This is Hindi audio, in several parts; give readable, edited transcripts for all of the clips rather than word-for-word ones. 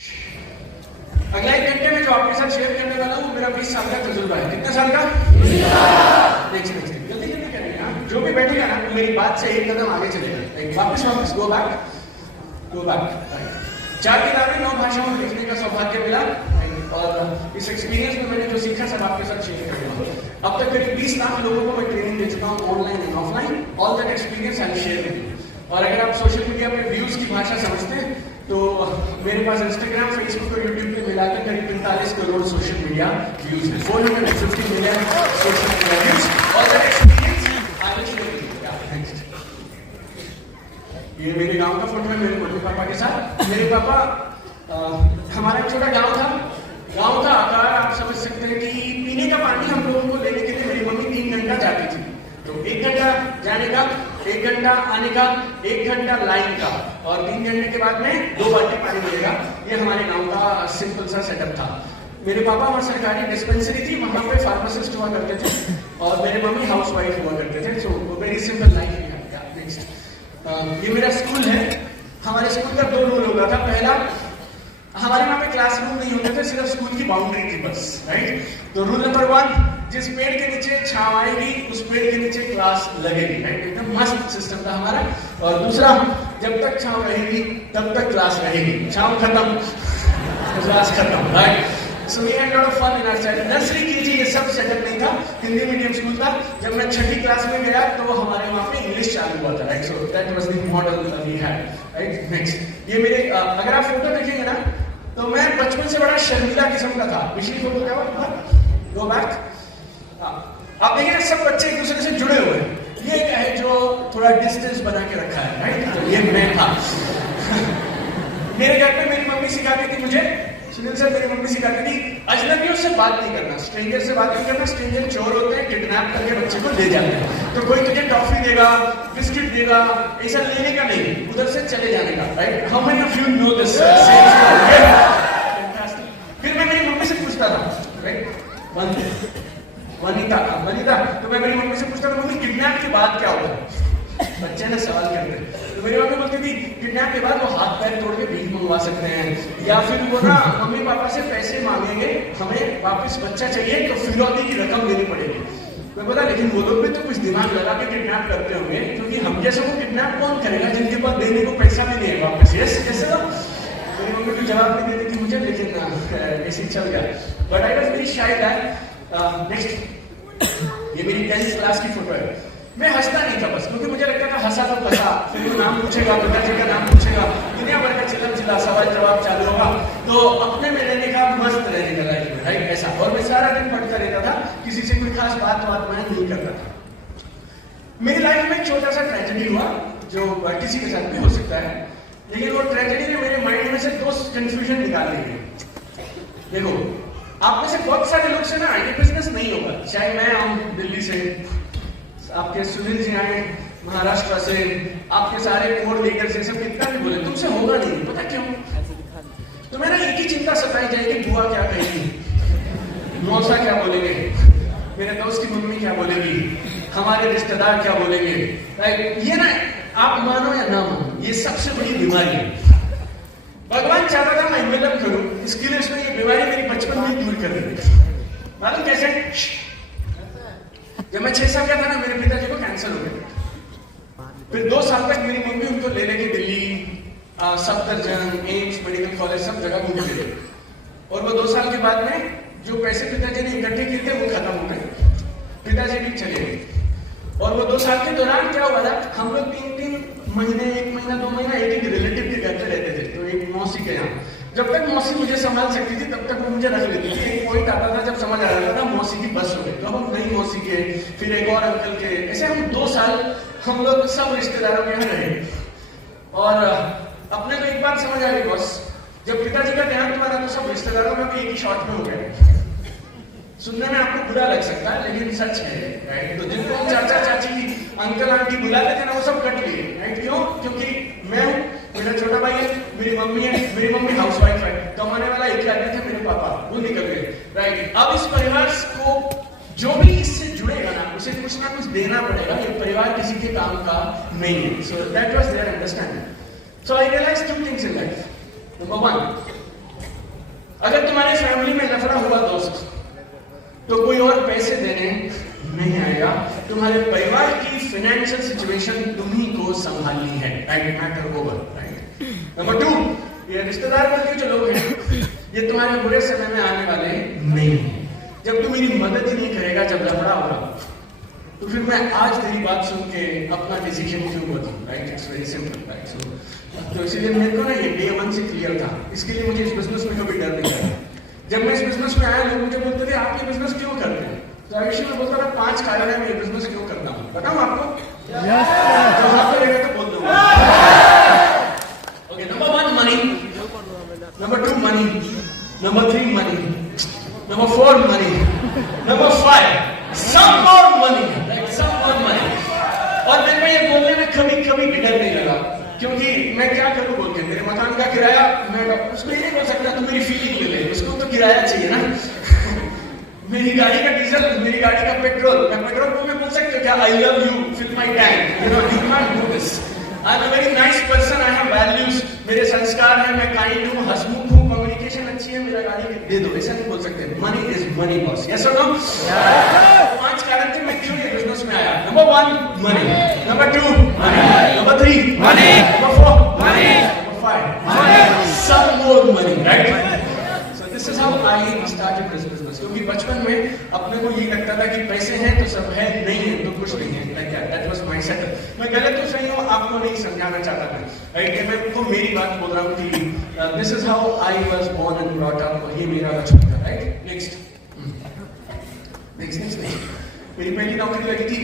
अगला 1 घंटे में जो आपके साथ शेयर करने वाला हूँ मेरा 20 साल का तजुर्बा है। कितने साल का? 20 साल। नेक्स्ट जल्दी जल्दी करेंगे हाँ। जो भी बैठेगा ना तो मेरी बात से एक कदम आगे चलेगा। वापस गो बैक। 4 किताबें 9 भाषाओं में लिखने का सौभाग्य मिला और इस एक्सपीरियंस में मैंने जो सीखा सब आपके साथ शेयर करूंगा। अब तक करीब 20 लाख लोगों को मैं ट्रेनिंग दे चुका हूँ, online and offline. All that experience I share with you. और अगर आप सोशल मीडिया पे व्यूज की भाषा समझते हैं तो मेरे पास इंस्टाग्राम, फेसबुक और यूट्यूब पे मिलाकर करीब 45 करोड़ सोशल मीडिया व्यूज है। 450 million social media views. All that experience I will share with you. Next, ये मेरे गांव का फोटो है मेरे मम्मी पापा के साथ। मेरे पापा हमारा एक छोटा गांव था आकार आप समझ सकते हैं कि पीने का पानी हम लोगों को लेने के लिए मेरी मम्मी 3 घंटा जाती थी। तो 1 घंटा जाने का, 1 घंटा आने का, 1 घंटा लाइन का और 3 घंटे के बाद में 2 बाल्टी पानी मिलेगा। ये हमारे गांव का सिंपल सा सेटअप था। मेरे पापा वहाँ सरकारी डिस्पेंसरी थी, वहां पे फार्मासिस्ट हुआ करते थे और मेरे मम्मी हाउस वाइफ हुआ करते थे। सो वेरी सिंपल लाइफ है। ये मेरा स्कूल है। हमारे स्कूल का 2 रूल होगा था। पहला, हमारे वहां पे क्लासरूम नहीं होते थे, सिर्फ स्कूल की बाउंड्री थी बस, राइट। तो रूल नंबर 1, जिस पेड़ के नीचे छांव आएगी उस पेड़ के नीचे क्लास लगेगी, राइट। एकदम मस्त सिस्टम था हमारा। और दूसरा, जब तक छांव रहेगी तब तक क्लास रहेगी, छांव खत्म क्लास खत्म, right. So we had lot of fun in our childhood. Nursery KG ये सब सेटअप नहीं था, हिंदी मीडियम स्कूल था। जब मैं 6ठी क्लास में गया तो हमारे वहां पे इंग्लिश चालू हुआ था, right. So that was the model we had, right. Next, ये मेरे अगर आप फोटो देखेंगे ना तो मैं बचपन से बड़ा शर्मीला किस्म का था। पिछली फोटो क्या हुआ? Go back. आप देखिए ना, सब बच्चे एक दूसरे से जुड़े हुए हैं। ये क्या है जो थोड़ा डिस्टेंस बना के रखा है, राइट। तो ये मैं था। मेरे घर पे मेरी मम्मी सिखाती थी मुझे, सुनील सर, मेरी मम्मी सिखाती थी अजनबियों से बात नहीं करना, स्ट्रेंजर से बात नहीं करना। स्ट्रेंजर चोर होते हैं, किडनैप करके बच्चे को ले जाते हैं। तो कोई तुझे टॉफी देगा, बिस्किट देगा, ऐसा लेने का नहीं, उधर से चले जाने का, right. How many of you know this? फिर मैं मेरी मम्मी से पूछता था, राइट। वनिता, तो मैं मेरी मम्मी से पूछता था, मम्मी किडनैप के बाद क्या होता है? बच्चे ने सवाल करते हैं तो मेरी मम्मी बोलती थी किडनैप के बाद वो हाथ पैर तोड़ के भीख मंगवा सकते हैं, या फिर वो ना मम्मी पापा से पैसे मांगेंगे, हमें वापस बच्चा चाहिए तो फिरौती की रकम देनी पड़ेगी। मैं बोला लेकिन वो लोग भी तो कुछ दिमाग लगा के किडनैप करते होंगे, क्योंकि हम जैसे को किडनैप कौन करेगा जिनके पास देने को पैसा भी नहीं है वापस। यस, कैसे ना? मेरी मम्मी को जवाब नहीं देती थी मुझे, लेकिन ऐसे चल गया। But I was very shy that. Next, ये मेरी 10th क्लास की फोटो है। मैं हंसता नहीं था बस, क्योंकि मुझे लगता था हंसा तो फंसा, फिर वो नाम पूछेगा, पिताजी का नाम पूछेगा, दुनिया भर का चिल्ला सवाल जवाब चालू होगा। तो अपने में रहने का, मस्त रहने का लाइफ में, राइट, ऐसा। और मैं सारा दिन पढ़ता रहता था, किसी से कोई खास बात मैं नहीं करता था। मेरी लाइफ में एक छोटा सा ट्रेजेडी हुआ जो किसी के साथ भी हो सकता है, लेकिन वो ट्रेजेडी ने मेरे माइंड में से 2 कंफ्यूजन निकाल दी। देखो, आप में से बहुत सारे लोग से ना आईटी बिजनेस नहीं होगा। चाहे मैं आऊं दिल्ली से, आपके सुनील जी आए महाराष्ट्र से, आपके सारे कोर लीडर से, सब कितना भी बोले, तुमसे होगा नहीं। पता क्यों? तो मेरा एक ही चिंता सताई जाएगी, बुआ क्या कहेगी, मौसा क्या बोलेंगे, मेरे दोस्त की मम्मी क्या बोलेगी, हमारे रिश्तेदार क्या बोलेंगे, राइट। ये ना, आप मानो या ना मानो, ये सबसे बड़ी बीमारी है। भगवान चाहता था मैं एमएलएम करूं, इसके लिए उसने ये बीमारी मेरी बचपन में दूर कर दी। मालूम कैसे? जब मैं 6 साल का था ना, मेरे पिताजी को कैंसर हो गया। फिर 2 साल तक मेरी मम्मी उनको ले लेके Delhi, Safdarjung, AIIMS, medical college, सब जगह घूम गए। और वो 2 साल के बाद में जो पैसे पिताजी ने इकट्ठे किए थे वो खत्म हो गए, पिताजी भी चले गए। और वो 2 साल के दौरान क्या हुआ था, हम लोग 3-3 महीने, 1 महीना 2 महीना एक रिलेटिव के घर पे रहते थे। तो एक मौसी के यहाँ, जब तक मौसी मुझे संभाल सकती थी तब तक वो मुझे रख लेती थी। एक पॉइंट आता था जब समझ आ रहा था मौसी की बस हो गई, तो हम नई मौसी के, फिर एक और अंकल के, ऐसे हम 2 साल हम लोग सब रिश्तेदारों के यहाँ रहे। और अपने को एक बात समझ आ गई बॉस, जब पिताजी का देहांत हुआ तो सब रिश्तेदारों में भी एक ही शॉट में हो गए। सुनने में आपको बुरा लग सकता है लेकिन सच है, राइट। तो जिनको हम चाचा चाची, अंकल आंटी बुलाते थे ना, वो सब कट लिए, राइट। क्यों? क्योंकि मैं हूँ, मेरा छोटा भाई है, मेरी मम्मी है, मेरी मम्मी हाउसवाइफ है, कमाने वाला एक आदमी थे मेरे पापा, वो निकल गए, राइट। अब इस परिवार को जो भी इससे जुड़ेगा ना, उसे कुछ ना कुछ देना पड़ेगा। ये परिवार किसी के काम का नहीं है। So that was their understanding. So I realized 2 things in life. Number 1, अगर तुम्हारे फैमिली में लफड़ा हुआ दोस्त, तो कोई और पैसे देने नहीं आएगा। तुम्हारे परिवार की फाइनेंशियल सिचुएशन तुम्ही को संभालनी है। Right, matter over. Right. Number 2, ये रिश्तेदार के जो लोग हैं, ये तुम्हारे बुरे समय में आने वाले नहीं है। जब तू मेरी मदद ही नहीं करेगा जब लफड़ा होगा, तो फिर मैं आज तेरी बात सुन के अपना डिसीजन क्यों बताऊं? Right, it's very simple. Right, तो इसीलिए मेरे को ना ये डे 1 से क्लियर था। इसके लिए मुझे इस बिजनेस में कभी डर नहीं लगा। जब मैं इस बिजनेस में आया, लोग मुझे बोलते थे आप ये बिजनेस क्यों करते हैं? तो आयुष्य में बोलता था 5 कारण है मैं ये बिजनेस क्यों करता हूँ। बताऊँ आपको? जब आप करेगा तो बोल दूंगा। Okay, number 1 money, number 2 money, number 3 money, number 4 money, number 5 some more money, like some more money। और मेरे को ये बोलने में कभी भी डर नहीं लगा, क्योंकि मैं क्या करूं बोल के, मेरे मकान का किराया मैं उसको ये नहीं बोल सकता तू मेरी फीलिंग ले ले, उसको तो किराया चाहिए ना। मेरी गाड़ी का डीजल, मेरी गाड़ी का पेट्रोल, मैं पेट्रोल पंप में बोल सकते हो क्या I love you fill my tank, you know you can't do this. I am a very nice person, I have values, मेरे संस्कार हैं, मैं काइंड हूं, हंसमुख हूं, कम्युनिकेशन अच्छी है, मेरा गाड़ी दे दो, ऐसा नहीं बोल सकते। Money is money boss, yes और नो? 5 कारण थे मैं क्यों ये बिजनेस में आया। Number 1 money, number 2 money, number 3 money, number 4 money, number 5 money, some more money, right? So this is how I started this business। क्योंकि बचपन में अपने को ये लगता था कि पैसे हैं तो सब है, नहीं है तो कुछ नहीं है। Like that was my setup। मैं गलत तो सही हूँ, आपको नहीं समझाना चाहता मैं, राइट? मैं तो मेरी बात बोल रहा हूँ कि this is how I was born and brought up। ये मेरा बचपन था, राइट? नेक्स्ट मेरी पहली नौकरी लगी थी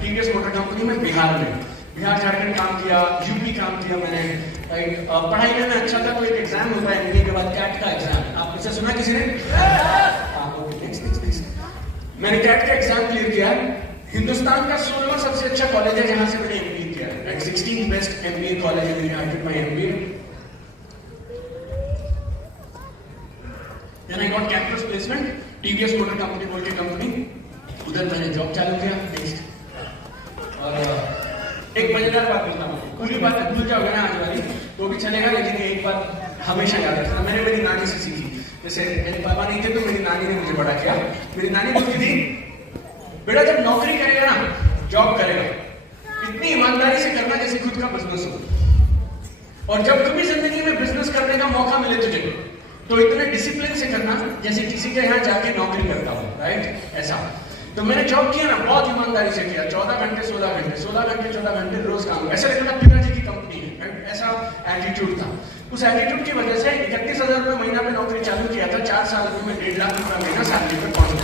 टीवीएस मोटर कंपनी में, बिहार में। बिहार झारखंड काम किया, यूपी काम किया मैंने। पढ़ाई में मैं अच्छा था, तो एक एग्जाम होता है एमबीए के बाद, कैट का एग्जाम। आप इसे सुना किसी ने? मैंने कैट का एग्जाम क्लियर किया। हिंदुस्तान का 16वां सबसे अच्छा कॉलेज है जहां से मैंने एमबीए किया है। 16th best MBA college in India. I did my MBA, then I got campus placement, TVS motor company बोल के कंपनी, उधर मैंने जॉब चालू किया। नेक्स्ट, और एक मजेदार बात बोलता हूँ, पूरी बात भूल जाओगे ना आज वाली तो भी चलेगा, लेकिन एक बात हमेशा याद रखना, मैंने मेरी नानी से सीखी। जैसे मेरे पापा नहीं थे तो मेरी नानी ने मुझे बड़ा किया। मेरी नानी बोलती थी, बेटा जब नौकरी करेगा ना, जॉब करेगा, इतनी ईमानदारी से करना जैसे खुद का बिजनेस हो। और जब कभी जिंदगी में बिजनेस करने का मौका मिले तुझे, तो इतने डिसिप्लिन से करना जैसे किसी के यहाँ जाके नौकरी करता हूँ, राइट? ऐसा। तो मैंने जॉब किया ना, बहुत ईमानदारी से किया। 14 घंटे 16 घंटे 16 घंटे 14 घंटे रोज काम। ऐसा लगता था पिताजी की कंपनी है, राइट? ऐसा एटीट्यूड था। उस एटीट्यूड की वजह से 31,000 रुपये महीना में नौकरी चालू किया था। 4 साल में मैं 1.5 लाख रुपया महीना सैलरी पर पहुंच गया।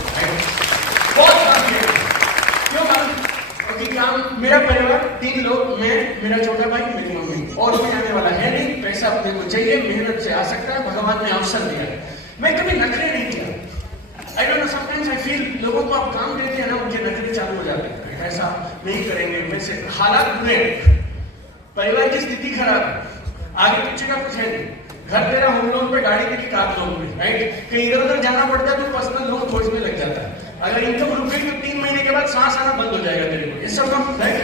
बहुत काम किया। क्यों काम? क्योंकि काम, मेरा परिवार 3 लोग, मैं, मेरा छोटा भाई, मेरी मम्मी, और कोई आने वाला है नहीं। पैसा अपने को चाहिए, मेहनत से आ सकता है, भगवान ने अवसर दिया है। मैं कभी नखरे नहीं किया। I don't know, sometimes I feel लोगों को आप काम देते हैं ना, उनके नखरे चालू हो जाते हैं, ऐसा नहीं करेंगे, वैसे हालात बुरे, परिवार की स्थिति खराब, आगे पीछे का कुछ है नहीं, घर तेरा होम लोन पे, गाड़ी तेरी कार लोन पे, राइट? कहीं इधर उधर जाना पड़ता है तो पर्सनल लोन खोजने लग जाता है। अगर इनकम रुक गई तो 3 महीने के बाद सांस आना बंद हो जाएगा तेरे को, ये सब हम, राइट?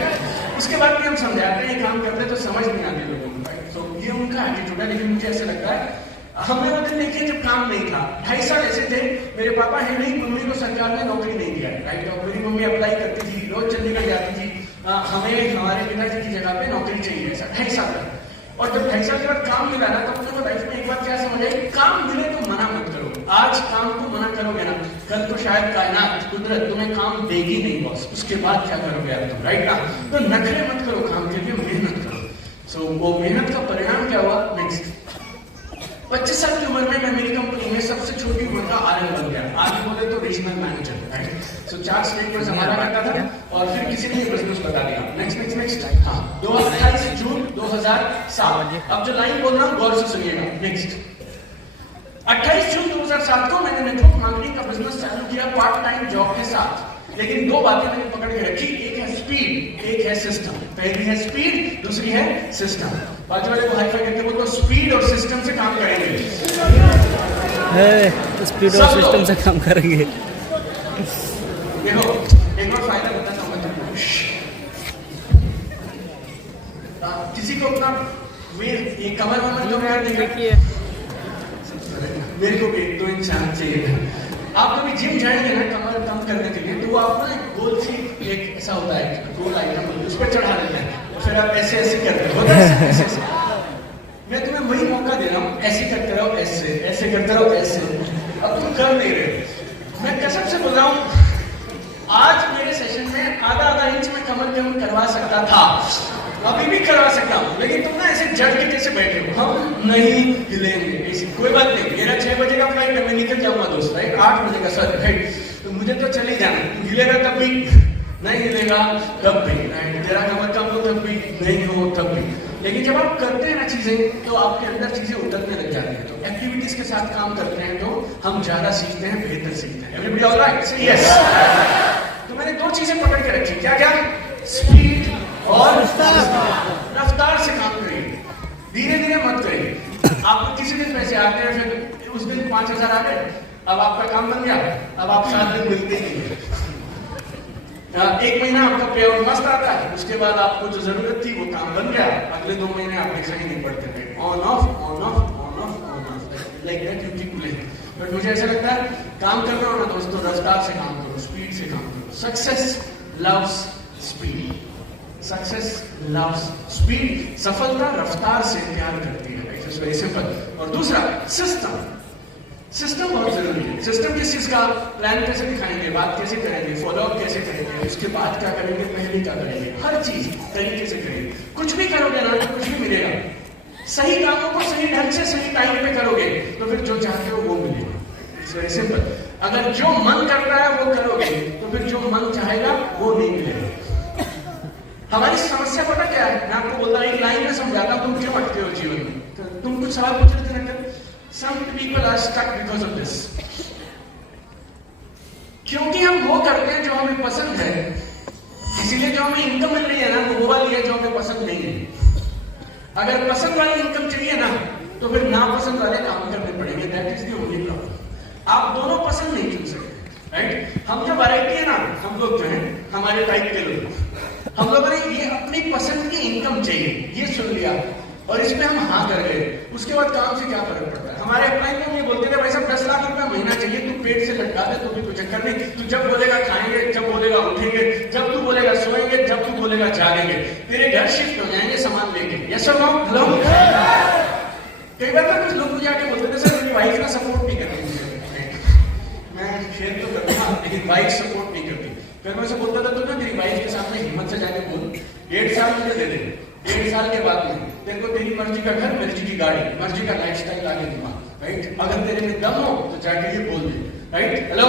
उसके बाद भी हम समझाते हैं, काम करते तो समझ नहीं आती लोगों को, राइट? तो ये उनका एटीट्यूड है। लेकिन मुझे ऐसा लगता है, हमने वो दिन देखे जब काम नहीं था। 2.5 साल ऐसे थे, मेरे पापा है नहीं, मम्मी को सरकार ने नौकरी नहीं दिया, राइट? और मेरी मम्मी अप्लाई करती थी, रोज चंडीगढ़ जाती थी, हमें हमारे पिताजी की जगह पे नौकरी चाहिए, ऐसा 2.5 साल तक। और जब 2.5 साल के बाद काम मिला ना, तो अपने को लाइफ में एक बात क्या समझ आई, काम मिले तो मना मत करो। आज काम को मना करोगे ना, कल तो शायद कायनात, कुदरत तुम्हें काम देगी नहीं बॉस, उसके बाद क्या करोगे आप तुम, राइट ना? तो नखरे मत करो, काम के लिए मेहनत करो। सो वो मेहनत का परिणाम क्या हुआ? नेक्स्ट, 25 साल की उम्र में मैं मेरी कंपनी में सबसे छोटी उम्र का आरएम बन गया। आगे बोले तो रीजनल मैनेजर, राइट? सो 4 स्टेट में संभाला करता था और फिर किसी ने ये बिजनेस बता दिया। नेक्स्ट, हाँ, 28 जून 2007। अब जो लाइन बोल रहा हूँ गौर से सुनिएगा। नेक्स्ट, 28 जून 2007 को मैंने नेटवर्क मार्केटिंग का बिजनेस चालू किया पार्ट टाइम जॉब के साथ। लेकिन 2 बातें मैंने पकड़ के रखी, एक है स्पीड, एक है सिस्टम। पहली है स्पीड, दूसरी है सिस्टम। बाजू वाले को हाई फाई करके बोलो, स्पीड और सिस्टम से काम करेंगे। स्पीड और सिस्टम से काम करेंगे। देखो एक बार फायदा बताता हूँ मैं तुमको। किसी को अपना ये कमर वमर तो मैं देखिए मेरे को भी 1-2 इंच चाहिए था। आप कभी जिम जाएंगे ना कमर कम करने के लिए, तो वो आप ना गोल सी एक ऐसा होता है गोल आइटम उस पर चढ़ा देते हैं और फिर आप ऐसे ऐसे करते हो ऐसे। मैं तुम्हें वही मौका दे रहा हूँ, ऐसे करते रहो, ऐसे करते रहो, ऐसे। अब तुम कर नहीं रहे। मैं कसम से बोल रहा हूँ, आज मेरे सेशन में आधा इंच में कमर कम करवा सकता था, अभी भी करवा सकता हूँ, लेकिन तुम ना ऐसे जड़ के कैसे बैठे हो, हम नहीं हिलेंगे। ऐसी कोई बात नहीं, मेरा 6 बजे का फ्लाइट है, मैं निकल जाऊंगा दोस्त, राइट? 8 बजे का सर, राइट? तो मुझे तो चले जाना, तू हिलेगा तब भी, नहीं हिलेगा तब भी, तेरा कमर कम हो तब भी, नहीं हो तब भी। लेकिन जब आप करते हैं ना चीजें, तो आपके अंदर चीजें उतरने लग जाती हैं। तो एक्टिविटीज के साथ काम करते हैं तो हम ज्यादा सीखते हैं, बेहतर सीखते हैं। Everybody all right? से यस। तो मैंने 2 चीजें पकड़ के रखी, क्या क्या? स्पीड और रफ्तार से काम करिए, धीरे धीरे मत करिए। आपको किसी दिन पैसे आते हैं, फिर उस दिन 5,000 आ गए, अब आपका काम बन गया, अब आप 7 दिन मिलते ही नहीं। 1 महीना आपका पे आउट मस्त आता है, उसके बाद आपको जो जरूरत थी वो काम बन गया, अगले 2 महीने आप पैसा ही नहीं पड़ते थे। On off like that you keep playing. But मुझे ऐसा लगता है काम करना हो ना दोस्तों, रफ्तार से काम करो, स्पीड से काम करो। Success loves speed, success loves speed. सफलता रफ्तार से प्यार करती है, इट्स वेरी सिंपल। और दूसरा, सिस्टम बहुत जरूरी है। सिस्टम किस चीज का? प्लान कैसे दिखाएंगे, बात कैसे करेंगे, फॉलो अप कैसे करेंगे, उसके बाद क्या करेंगे, पहले क्या करेंगे, हर चीज तरीके से करेंगे। कुछ भी करोगे ना तो कुछ भी मिलेगा। सही कामों को सही ढंग से सही टाइम पे करोगे तो फिर जो चाहते हो वो मिलेगा। It's very simple. अगर जो मन करता है वो करोगे तो फिर जो मन चाहेगा वो नहीं मिलेगा। हमारी समस्या पता क्या है? मैं आपको बोलता हूँ, एक लाइन में समझाता हूँ, तुम क्यों अटके हो जीवन में। तो तुम कुछ सवाल पूछ रहे थे ना, some people are stuck because of this। क्योंकि हम वो करते हैं जो हमें पसंद है, इसीलिए जो हमें इनकम मिल रही है ना वो वाली है जो हमें पसंद नहीं है। अगर पसंद वाली इनकम चाहिए ना तो फिर नापसंद वाले काम करने पड़ेंगे। That is the only problem. आप दोनों पसंद नहीं चुन सकते, राइट? हम जो वैरायटी है ना, हम लोग जो है हमारे टाइप के लोग, हम लोगों ने ये अपनी पसंद की इनकम चाहिए ये सुन लिया और इसमें हम हाँ कर गए। उसके बाद काम से क्या फर्क पड़ता है? हमारे अपलाइन में ये बोलते थे भाई साहब 10 लाख रुपया महीना चाहिए, तू पेट से लटका दे तो भी कोई चक्कर नहीं, तू जब बोलेगा खाएंगे, जब बोलेगा उठेंगे, जब तू बोलेगा सोएंगे, जब तू बोलेगा जागेंगे, तेरे घर शिफ्ट हो जाएंगे सामान लेके। यस और नो? हेलो। कई बार ना कुछ लोग मुझे आके बोलते थे सर मेरी वाइफ ना सपोर्ट नहीं करती मुझे। मैं शेयर तो करता लेकिन वाइफ सपोर्ट नहीं करती। फिर मैं उसे बोलता था तो ना तेरी वाइफ के सामने हिम्मत से जाके बोल, 1.5 साल मुझे दे दे, 1.5 साल के बाद में तेरे को तेरी मर्जी का घर, मर्जी की गाड़ी, मर्जी का लाइफस्टाइल लाके दूंगा, राइट? अगर तेरे में दम हो तो जाके ये बोल दे, राइट? हेलो।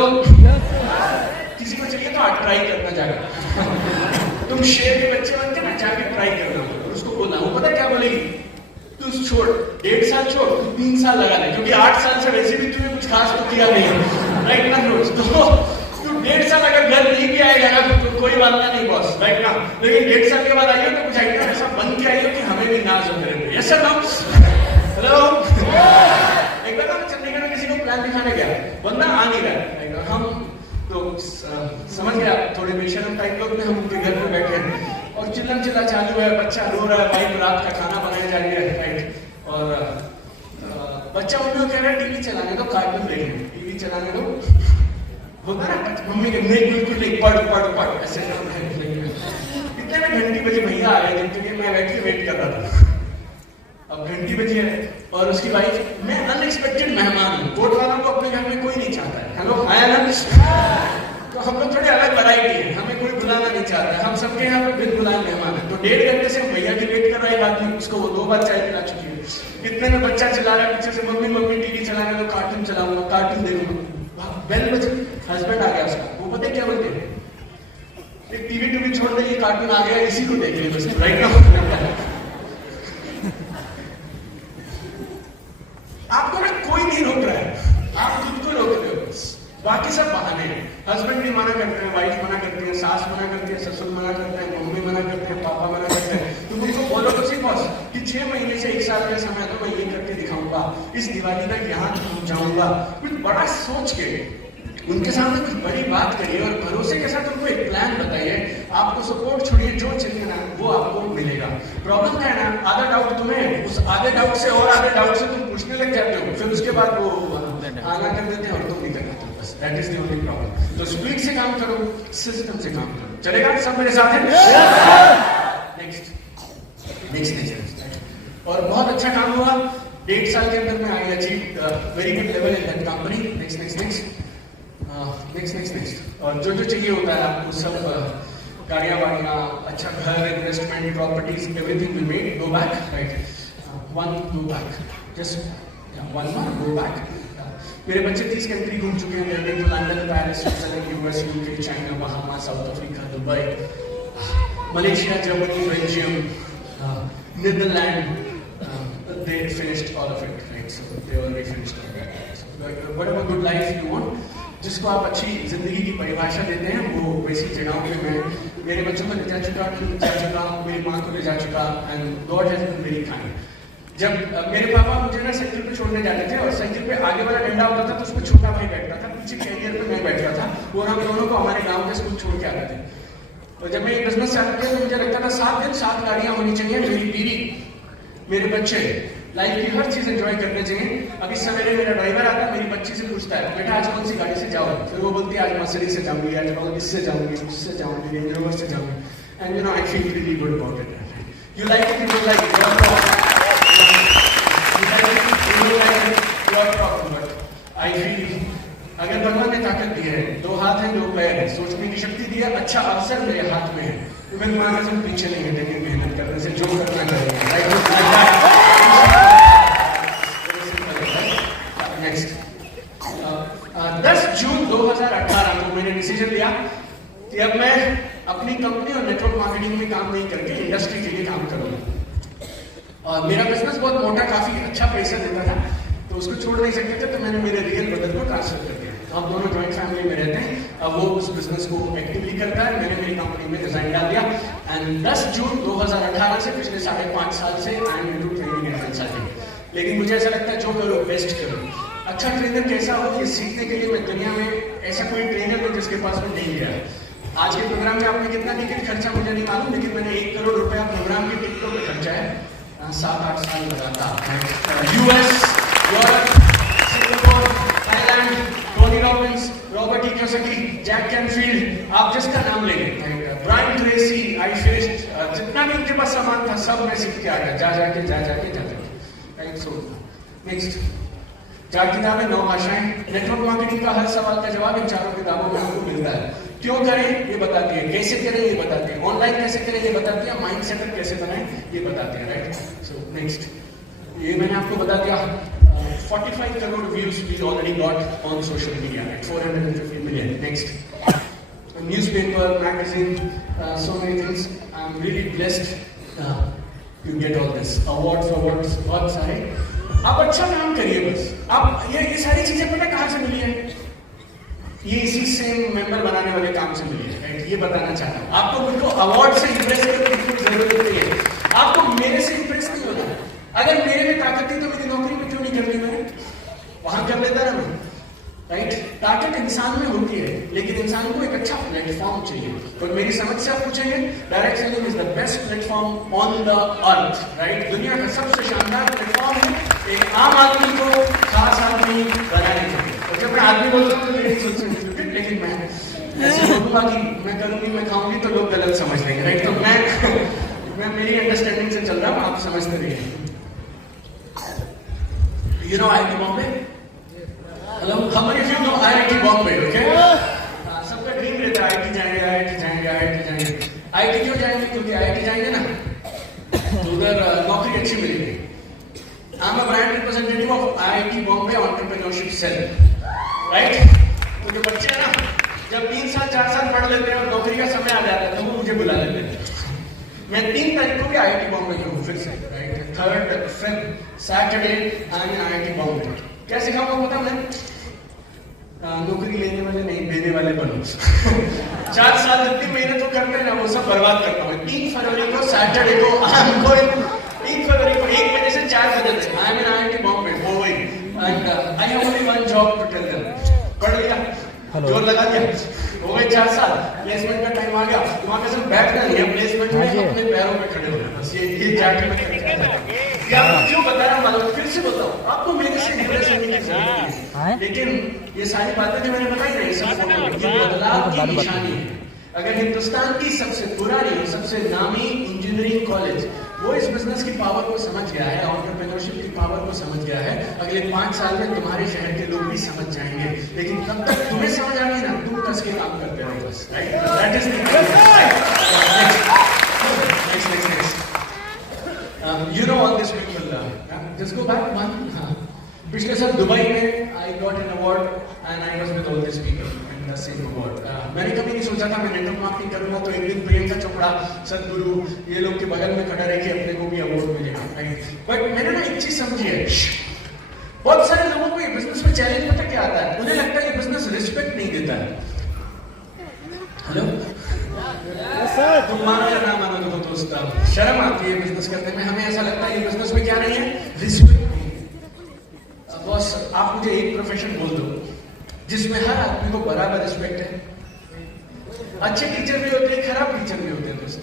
किसी को चाहिए तो ट्राई करना जाकर तुम शेर के बच्चे बन के ना जाके ट्राई करना और उसको बोलना, वो पता क्या बोलेगी? तू छोड़, 1.5 साल छोड़, तू 3 साल लगा ले, क्योंकि 8 साल से वैसे भी तूने कुछ खास तो किया नहीं, राइट ना रोज? तो तू 1.5 साल अगर घर नहीं भी आएगा ना तो कोई बात नहीं बॉस, राइट ना? लेकिन 1.5 साल के बाद आइए तो कुछ आइडिया ऐसा बन के आइए कि हमें भी नाज हो करे। Yes sir, now hello. एक बार ना चंडीगढ़ में किसी को प्लान दिखाने गया, बंदा आ नहीं रहा, हम तो समझ गया थोड़े बेशरम टाइप लोग ने, हम उनके घर में बैठे हैं और चिल्लम चिल्ला चालू है, बच्चा रो रहा है, भाई रात का खाना बनाया जा रहा है, राइट? और बच्चा उन लोग कह रहा है टीवी चलाने दो, कार्टून देखेंगे, टीवी चलाने दो, होता ना मम्मी के नहीं बिल्कुल नहीं, पढ़ ऐसे इतने में घंटी बजी, भैया आ गए क्योंकि मैं बैठ के वेट कर रहा था। अब घंटी बजी है और उसकी वाइफ, मैं अनएक्सपेक्टेड मेहमान हूँ, कोर्ट वालों को अपने घर में कोई नहीं चाहता है, हेलो आया ना? तो हम लोग थोड़े अलग वैरायटी है, हमें कोई बुलाना नहीं चाहता है, हम सबके यहाँ पे बिन बुलाए मेहमान है। तो 1.5 घंटे से भैया की वेट कर रहा है आदमी, उसको वो 2 बार चाय पिला चुकी है। इतने में बच्चा चिल्ला रहा है पीछे से, मम्मी टीवी चलाने दो, कार्टून चलाऊंगा, कार्टून देखूंगा। बेल बजी, हस्बैंड आ गया उसका, वो पता क्या बोलते हैं? टीवी टूवी छोड़ दे, ये कार्टून आ गया, इसी को देख रहे बस, राइट ना? आपको ना कोई नहीं रोक रहा है, आप खुद को रोक रहे हो, बाकी सब बहाने हैं। हस्बैंड भी मना करते हैं, वाइफ मना करती है, सास मना करती है, ससुर मना करते हैं, मम्मी मना करते हैं, पापा मना करते हैं। तुम उनको बोलो तो सही बॉस कि 6 महीने से 1 साल का समय तो मैं ये करके दिखाऊंगा, इस दिवाली तक यहाँ पहुंच जाऊंगा, कुछ बड़ा सोच के उनके सामने कुछ बड़ी बात करिए और भरोसे के साथ उनको एक प्लान बताइए। आपको सपोर्ट छोड़िए, जो चाहिए ना वो आपको मिलेगा। प्रॉब्लम क्या है ना, आधा डाउट तुम्हें, उस आधे डाउट से और आधे डाउट से तुम पूछने लग जाते हो, फिर उसके बाद वो आना कर देते हैं और तुम नहीं कर पाते। बस that is the only problem. तो स्पीड से काम करो, सिस्टम से काम करो। चलेगा? सब मेरे साथ हैं? नेक्स्ट और बहुत अच्छा काम हुआ। 1.5 साल के अंदर में I achieve very good level in that company. Next और जो चाहिए होता है आपको सब गाड़ियाँ वाड़ियाँ, अच्छा घर, investment, properties, everything will made. Go back, right, go back, just one go back. मेरे बच्चे 30 कंट्री घूम चुके हैं। London, Paris, Switzerland, US, UK, China, Bahama, south Africa, Dubai, Malaysia, Germany, Belgium, Netherlands. They finished all of it, right? So they already finished all that. So whatever good life you want, जिसको आप अच्छी जिंदगी की परिभाषा देते हैं, वो वैसी जगहों पे मैं मेरे बच्चों को ले जा चुका, मेरी माँ को ले जा चुका, and God has been very kind. जब मेरे पापा मुझे ना साइकिल पे छोड़ने जाते थे और साइकिल पे आगे वाला डंडा होता था तो उसमें छोटा भाई बैठता था, पीछे कैरियर पे मैं बैठता था और हम दोनों को हमारे गाँव के स्कूल छोड़ के आते थे। और जब मैं ये बिजनेस चालू किया तो मुझे लगता था 7 दिन 7 गाड़ियां होनी चाहिए, मेरी बीवी, मेरे बच्चे, लाइफ की हर चीज एंजॉय करने चाहिए। अभी सवेरे मेरा ड्राइवर आता है, मेरी बच्ची से पूछता है, बेटा आज कौन सी गाड़ी से जाओ? फिर वो बोलती है आज मर्सिडीज से जाऊंगी, आज इससे जाऊंगी, उससे जाऊंगी, रेंज रोवर से जाऊंगी। And you know I feel really good about it. You like it, you don't like it, but I feel अगर भगवान ने ताकत दी है, 2 हाथ हैं 2 पैर है, सोचने की शक्ति दी है, अच्छा अवसर मेरे हाथ में है, तो मैं मान से पीछे नहीं हटेंगे मेहनत करने से, जो करना करेंगे। नेक्स्ट 10 जून 2018 को मैंने डिसीजन लिया कि अब मैं अपनी कंपनी और नेटवर्क मार्केटिंग में काम नहीं करके इंडस्ट्री के लिए काम करूंगा। और मेरा बिजनेस बहुत मोटा, काफी अच्छा पैसा देता था, तो उसको छोड़ नहीं सकते थे, तो मैंने मेरे रियल ब्रदर को ट्रांसफर कर दिया। हम दोनों जॉइंट फैमिली में रहते हैं। अब वो उस बिजनेस को एक्टिवली करता है, मैंने मेरी कंपनी में डिजाइन डाल दिया। एंड 10 जून 2018 से पिछले 5.5 साल से I am into training and consulting. लेकिन मुझे ऐसा लगता है जो करो बेस्ट करो। अच्छा ट्रेनर कैसा हो ये सीखने के लिए मैं दुनिया में ऐसा कोई ट्रेनर हो जिसके पास में नहीं गया। आज के प्रोग्राम में आपने कितना टिकट खर्चा मुझे नहीं मालूम, लेकिन मैंने 1 करोड़ रुपया प्रोग्राम के टिकटों पर खर्चा है 7-8 साल लगातार। US, Europe, Singapore, Thailand, Tony Robbins, Robert T Kiyosaki, Jack Canfield, आप जिसका नाम लेंगे, ब्रायन ट्रेसी, आई फेस्ट, जितना भी उनके पास सामान था सब मैं सीख के आ गया, जा जाके। राइट, सो नेक्स्ट 4 किताबें, 9 भाषाएं। नेटवर्क मार्केटिंग का हर सवाल का जवाब इन 4 किताबों में आपको मिलता है। क्यों करें ये बताती है, कैसे करें ये बताती है, ऑनलाइन कैसे करें ये बताती है, माइंड सेटअप कैसे बनाएं ये बताती है। राइट, सो नेक्स्ट ये मैंने आपको बता दिया 45 crore views we already got on social media, 450 million. Next newspaper, magazine, so many things. I'm really blessed you get all this awards बहुत सारे। आप अच्छा काम करिए बस। आप ये सारी चीजें पता कहाँ से मिली है? ये इसी सेम मेंबर बनाने वाले काम से मिली है। राइट, ये बताना चाहता हूँ आपको। मुझको अवार्ड से इंप्रेस करने की जरूरत नहीं है, आपको मेरे से इंप्रेस नहीं होना है। अगर मेरे में ताकत थी तो मेरी नौकरी में क्यों नहीं करनी मैंने? वहां कर लेता ना मैं। राइट, ताकत इंसान में होती है, लेकिन इंसान को एक अच्छा प्लेटफॉर्म चाहिए। और मेरी समझ से आप पूछेंगे, direct selling is the best platform on the earth. Right, दुनिया का सबसे शानदार प्लेटफॉर्म है एक आम आदमी को खास आदमी बनाने के लिए। और जब मैं आदमी बोलता हूँ तो मेरी सोच से, लेकिन मैं ऐसे बोलूंगा कि मैं करूंगी, मैं खाऊंगी तो लोग गलत समझ लेंगे। राइट, तो मैं मेरी अंडरस्टैंडिंग से चल रहा हूँ, आप समझते रहिए। You know IIT Bombay? Hello, how many of you know IIT Bombay? Okay? सबका ड्रीम रहता है IIT जाएंगे। IIT क्यों जाएंगे? क्योंकि IIT जाएंगे ना तो उधर नौकरी अच्छी मिलेगी। I'm a brand representative of IIT Bombay Entrepreneurship Cell. Right? तो जो बच्चे हैं ना, जब 3 साल 4 साल पढ़ लेते हैं और नौकरी का समय आ जाता है तो वो मुझे बुला लेते हैं। मैं 3 तारीख को भी IIT बॉम्बे में हूँ फिर से। Right, 3rd, 5th Saturday I am IIT Bombay. क्या सिखाऊंगा पता मैं? नौकरी लेने वाले नहीं, देने वाले बनो। 4 साल जितनी मेहनत वो करते हैं ना वो सब बर्बाद करता हूँ। 3 फरवरी को सैटरडे को 3 फरवरी को 1 बजे से 4 बजे तक I am IIT Bombay Mumbai. And I have only 1 job to tell them. पढ़ लिया? जोर लगा दिया, हो गए 4 साल, प्लेसमेंट का टाइम आ गया, वहां का सब बैठना नहीं है, प्लेसमेंट में अपने पैरों पे खड़े होना, बस ये जाके मैं क्या क्यों बता रहा हूँ मालूम, फिर से बताओ, आपको मेरे से इंप्रेस होने की जरूरत नहीं है, लेकिन ये सारी बातें जो मैंने बताई नहीं, सब ये बदलाव की निशानी है। अगर हिंदुस्तान की सबसे पुरानी, सबसे नामी इंजीनियरिंग कॉलेज वो इस बिजनेस की पावर को समझ गया है, एंटरप्रेन्योरशिप की पावर को समझ गया है, अगले 5 साल में तुम्हारे शहर के लोग भी समझ जाएंगे, लेकिन तब तक तुम्हें समझ आ गई ना, तुम कस के काम करते रहो बस, right? That is next you know all this people, just go back one. पिछले साल दुबई में I got an award and I was with all this people in the same award. मैंने कभी नहीं सोचा था मैं नेटवर्क मार्केटिंग करूंगा तो एक दिन प्रियंका चोपड़ा, सदगुरु, ये लोग के बगल में खड़ा रह के अपने को भी अवार्ड मिलेगा, बट मैंने ना एक चीज समझी है, बहुत सारे लोगों को ये बिजनेस में चैलेंज पता क्या आता है, उन्हें लगता है ये बिजनेस रिस्पेक्ट नहीं देता है। हेलो तुम मानो या ना मानो तो दोस्त, शर्म आती है बिजनेस करने में, हमें ऐसा लगता है ये बिजनेस में क्या नहीं है, रिस्पेक्ट नहीं है। बॉस आप मुझे एक प्रोफेशन बोल दो जिसमें हर आदमी को बराबर रिस्पेक्ट है। अच्छे टीचर भी होते हैं, खराब टीचर भी होते हैं दोस्त,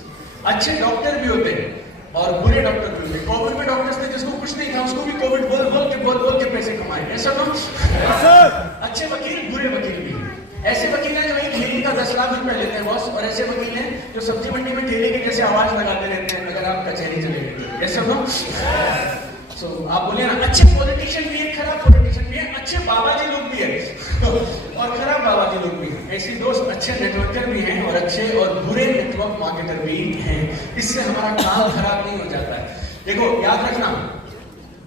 अच्छे डॉक्टर भी होते हैं और बुरे डॉक्टर भी होते हैं। कोविड में डॉक्टर्स ने जिसको कुछ नहीं था उसको भी कोविड बोल के पैसे कमाए, ऐसा ना? अच्छे वकील, बुरे वकील भी, ऐसे वकील हैं जो एक ठेली का 10 लाख रुपए लेते हैं बॉस, और ऐसे वकील हैं जो सब्जी मंडी में ठेले की जैसे आवाज लगाते रहते हैं अगर आप कचहरी चले गए, ऐसा ना? So, आप बोले ना, अच्छे पॉलिटिशियन भी है, खराब पॉलिटिशियन भी है, अच्छे बाबा जी लोग भी है और खराब बाबा जी लोग भी हैं। ऐसे दोस्त अच्छे नेटवर्कर भी हैं और अच्छे और बुरे नेटवर्क मार्केटर भी हैं। इससे हमारा काम खराब नहीं हो जाता है। देखो याद रखना,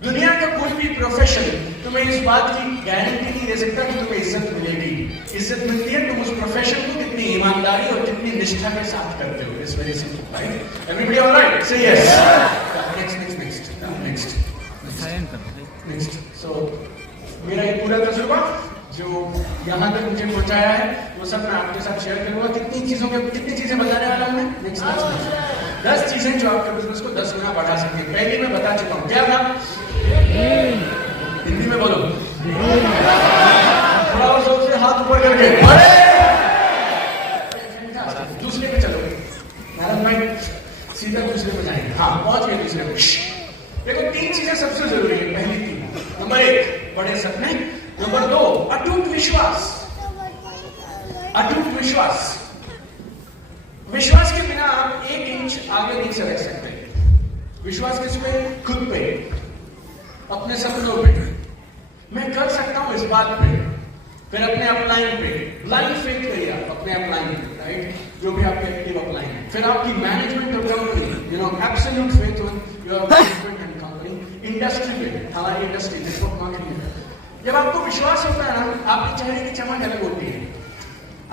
दुनिया का कोई भी प्रोफेशन तुम्हें इस बात की गारंटी नहीं दे सकता कि तुम्हें इज्जत मिलेगी। इज्जत मिलती है तुम उस प्रोफेशन को कितनी ईमानदारी और कितनी निष्ठा के साथ करते हो। It's very simple, right? Everybody alright? से यस। नेक्स्ट। सो मेरा ये पूरा तजुर्बा जो यहाँ तक मुझे पहुंचाया है वो सब मैं आपके साथ शेयर करूंगा। कितनी चीजें बताने वाला हूं मैं? नेक्स्ट 10 चीजें जो आपके बिजनेस को 10 गुना बढ़ा सकती है। पहले मैं बता चुका हूं, क्या था? हिंदी में बोलो, थोड़ा और जोर से हाथ ऊपर करके। दूसरे पे चलो नारायण भाई, सीधा दूसरे पे जाएंगे। हाँ पहुंच गए दूसरे पे। देखो 3 चीजें सबसे जरूरी है। पहली 3, नंबर 1 बड़े सपने, नंबर 2 अटूट विश्वास। अटूट विश्वास, विश्वास के बिना आप 1 इंच आगे नहीं चल सकते। विश्वास किस पे? खुद पे, अपने सपनों पे। मैं कर सकता हूं इस बात पे, फिर अपने अपलाइन पे, ब्लाइंड फेथ करिए अपने अपलाइन पे, राइट? जो भी आपके एक्टिव अपलाइन है। फिर आपकी मैनेजमेंट और company, you know, absolute faith on your management and company. Industry पे, हमारी इंडस्ट्री नेटवर्क मार्केटिंग में जब आपको विश्वास होता है ना, आपके चेहरे की चमक अलग होती है।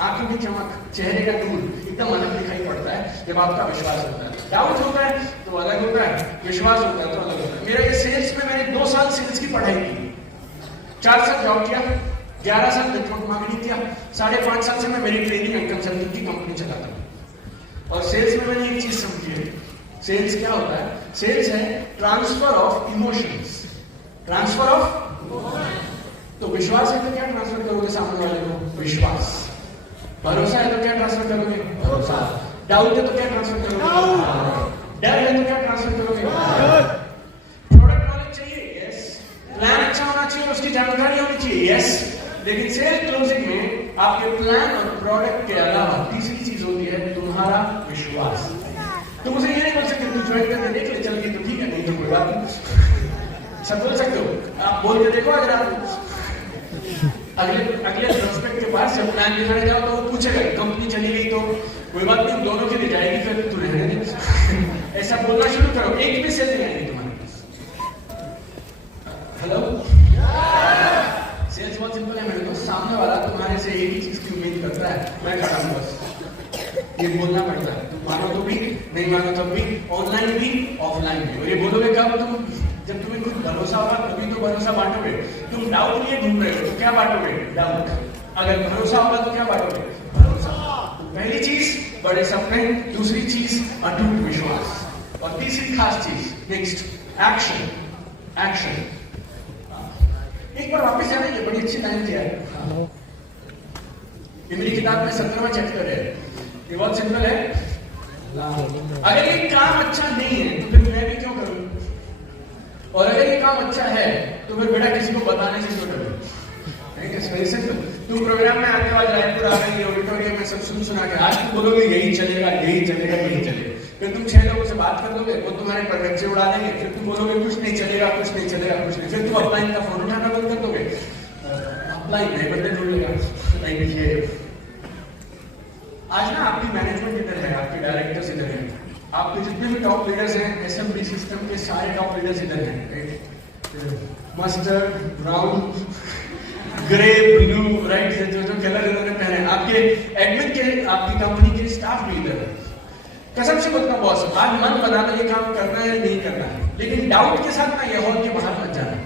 आंखों की चमक, चेहरे का नूर एकदम अलग दिखाई पड़ता है जब आपका विश्वास होता है। डाउट होता है तो अलग होता है, विश्वास होता है तो अलग होता है। मेरा ये सेल्स में मैंने 2 साल सेल्स की पढ़ाई की, 4 साल जॉब किया, 11 साल नेटवर्क मार्केटिंग किया, 5.5 साल से मैं मेरी ट्रेनिंग एंड कंसल्टिंग की कंपनी चलाता हूँ। और सेल्स में मैंने एक चीज समझी है, सेल्स क्या होता है? सेल्स है transfer of emotions. Transfer of, तो विश्वास है तो क्या ट्रांसफर करोगे सामने वाले को? विश्वास। भरोसा है तो क्या ट्रांसफर करोगे? भरोसा। डाउट है तो क्या ट्रांसफर करोगे? डर है तो क्या ट्रांसफर करोगे? प्रोडक्ट नॉलेज चाहिए, यस। प्लान अच्छा होना चाहिए, उसकी जानकारी होनी चाहिए, यस। लेकिन सेल क्लोजिंग में आपके प्लान और प्रोडक्ट के अलावा तीसरी चीज होती है तुम्हारा विश्वास। तो मुझे ये नहीं बोल सकते तू ज्वाइन करके देख ले, चल गई तो ठीक है, नहीं तो कोई बात नहीं। सब बोल सकते हो, आप बोल के देखो। अगर आप अगले प्रोस्पेक्ट के पास जब प्लान दिखाने जाओ तो वो पूछेगा कंपनी चली गई तो कोई बात नहीं, दोनों के लिए जाएगी, फिर तू रहने दे। ऐसा बोलना शुरू करो, एक भी सेल नहीं आएगी तुम्हारे पास। हेलो, सेल्स बहुत सिंपल है मेरे दोस्त। सामने वाला तुम्हारे से एक ही चीज की उम्मीद करता है, मैं खड़ा हूं बस। ये बोलना पड़ता है, तुम मानो तो भी, नहीं मानो तब भी, ऑनलाइन भी ऑफलाइन भी। और ये बोलोगे कब? तुम जब तुम्हें कुछ भरोसा होगा तभी तो भरोसा बांटोगे। तुम डाउट लिए घूम रहे हो तो क्या बांटोगे? डाउट। अगर भरोसा होगा तो क्या बांटोगे? भरोसा। पहली चीज बड़े सपने, दूसरी चीज अटूट विश्वास, और तीसरी खास चीज नेक्स्ट एक्शन। एक्शन। एक बार वापस जाने की बड़ी अच्छी लाइन किया है। ये मेरी किताब में 17वां चैप्टर है। ये बहुत सिंपल है। अगर ये काम अच्छा नहीं है तो फिर मैं भी क्यों करूं, और अगर ये काम अच्छा है तो फिर बेटा किसी को बताने से क्यों डरो। तुम प्रोग्राम में आने वाले रायपुर आ गई ऑडिटोरियम में सब सुना के आज तुम बोलोगे यही चलेगा यही चलेगा यही चलेगा, फिर तुम 6 लोगों से बात कर लोगे, वो तुम्हारे बच्चे उड़ा देंगे, फिर तुम बोलोगे कुछ नहीं चलेगा कुछ नहीं चलेगा कुछ नहीं, फिर तुम अपलाइन का फोन उठाना बंद कर दोगे, अपलाइन नहीं बंदे ढूंढ लेगा। आज ना आपकी मैनेजमेंट इधर है, आपके डायरेक्टर्स इधर है, आपके जितने भी टॉप लीडर्स हैं एसएमबी सिस्टम के सारे टॉप लीडर्स इधर हैं। Mustard, brown, grey, blue, right, जो कलर इन्होंने पहने, आपके एडमिन के, आपकी कंपनी के स्टाफ भी इधर है। कसम से बोलता बॉस, आज मन बना लो ये काम करना है नहीं करना है, लेकिन डाउट के साथ ना ये हॉल के बाहर मत जाना।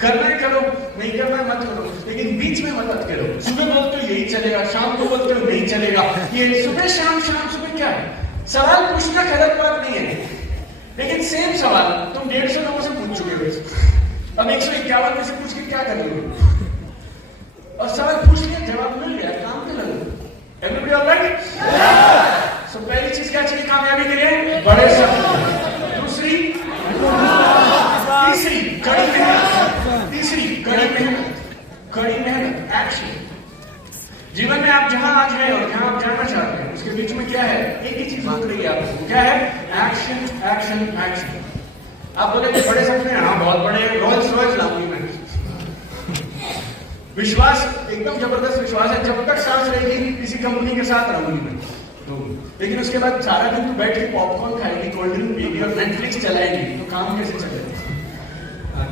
करना है करो, नहीं करना है मत करो, लेकिन बीच में मत करो। सुबह बोलते हो यही चलेगा, शाम को बोलते हो नहीं चलेगा, ये सुबह शाम शाम सुबह क्या है। सवाल पूछना गलत बात नहीं है, लेकिन सेम सवाल तुम 150 लोगों से पूछ चुके हो, अब 151 में से पूछ के क्या कर लोगे। और सवाल पूछ लिया, जवाब मिल गया, काम पे लगो। Everybody alright? सो पहली चीज क्या चाहिए कामयाबी के लिए? बड़े सपने। दूसरी, तीसरी कड़ी मेहनत, तीसरी कड़ी मेहनत, कड़ी मेहनत, एक्शन। जीवन में आप जहां आज हैं और जहां आप जाना चाहते हैं उसके बीच में क्या है? एक ही चीज रोक रही है आपको, क्या है? Action action action. आप बोले बड़े सपने, हाँ बहुत बड़े, रोल्स रॉयस लाऊंगी मैं। विश्वास एकदम जबरदस्त विश्वास है, जब तक सांस रहेगी किसी कंपनी के साथ रहूंगी मैं, लेकिन उसके बाद सारा दिन तो बैठ के पॉपकॉर्न खाएगी, कोल्ड ड्रिंक पिएगी और नेटफ्लिक्स चलाएगी, तो काम कैसे चलेगा?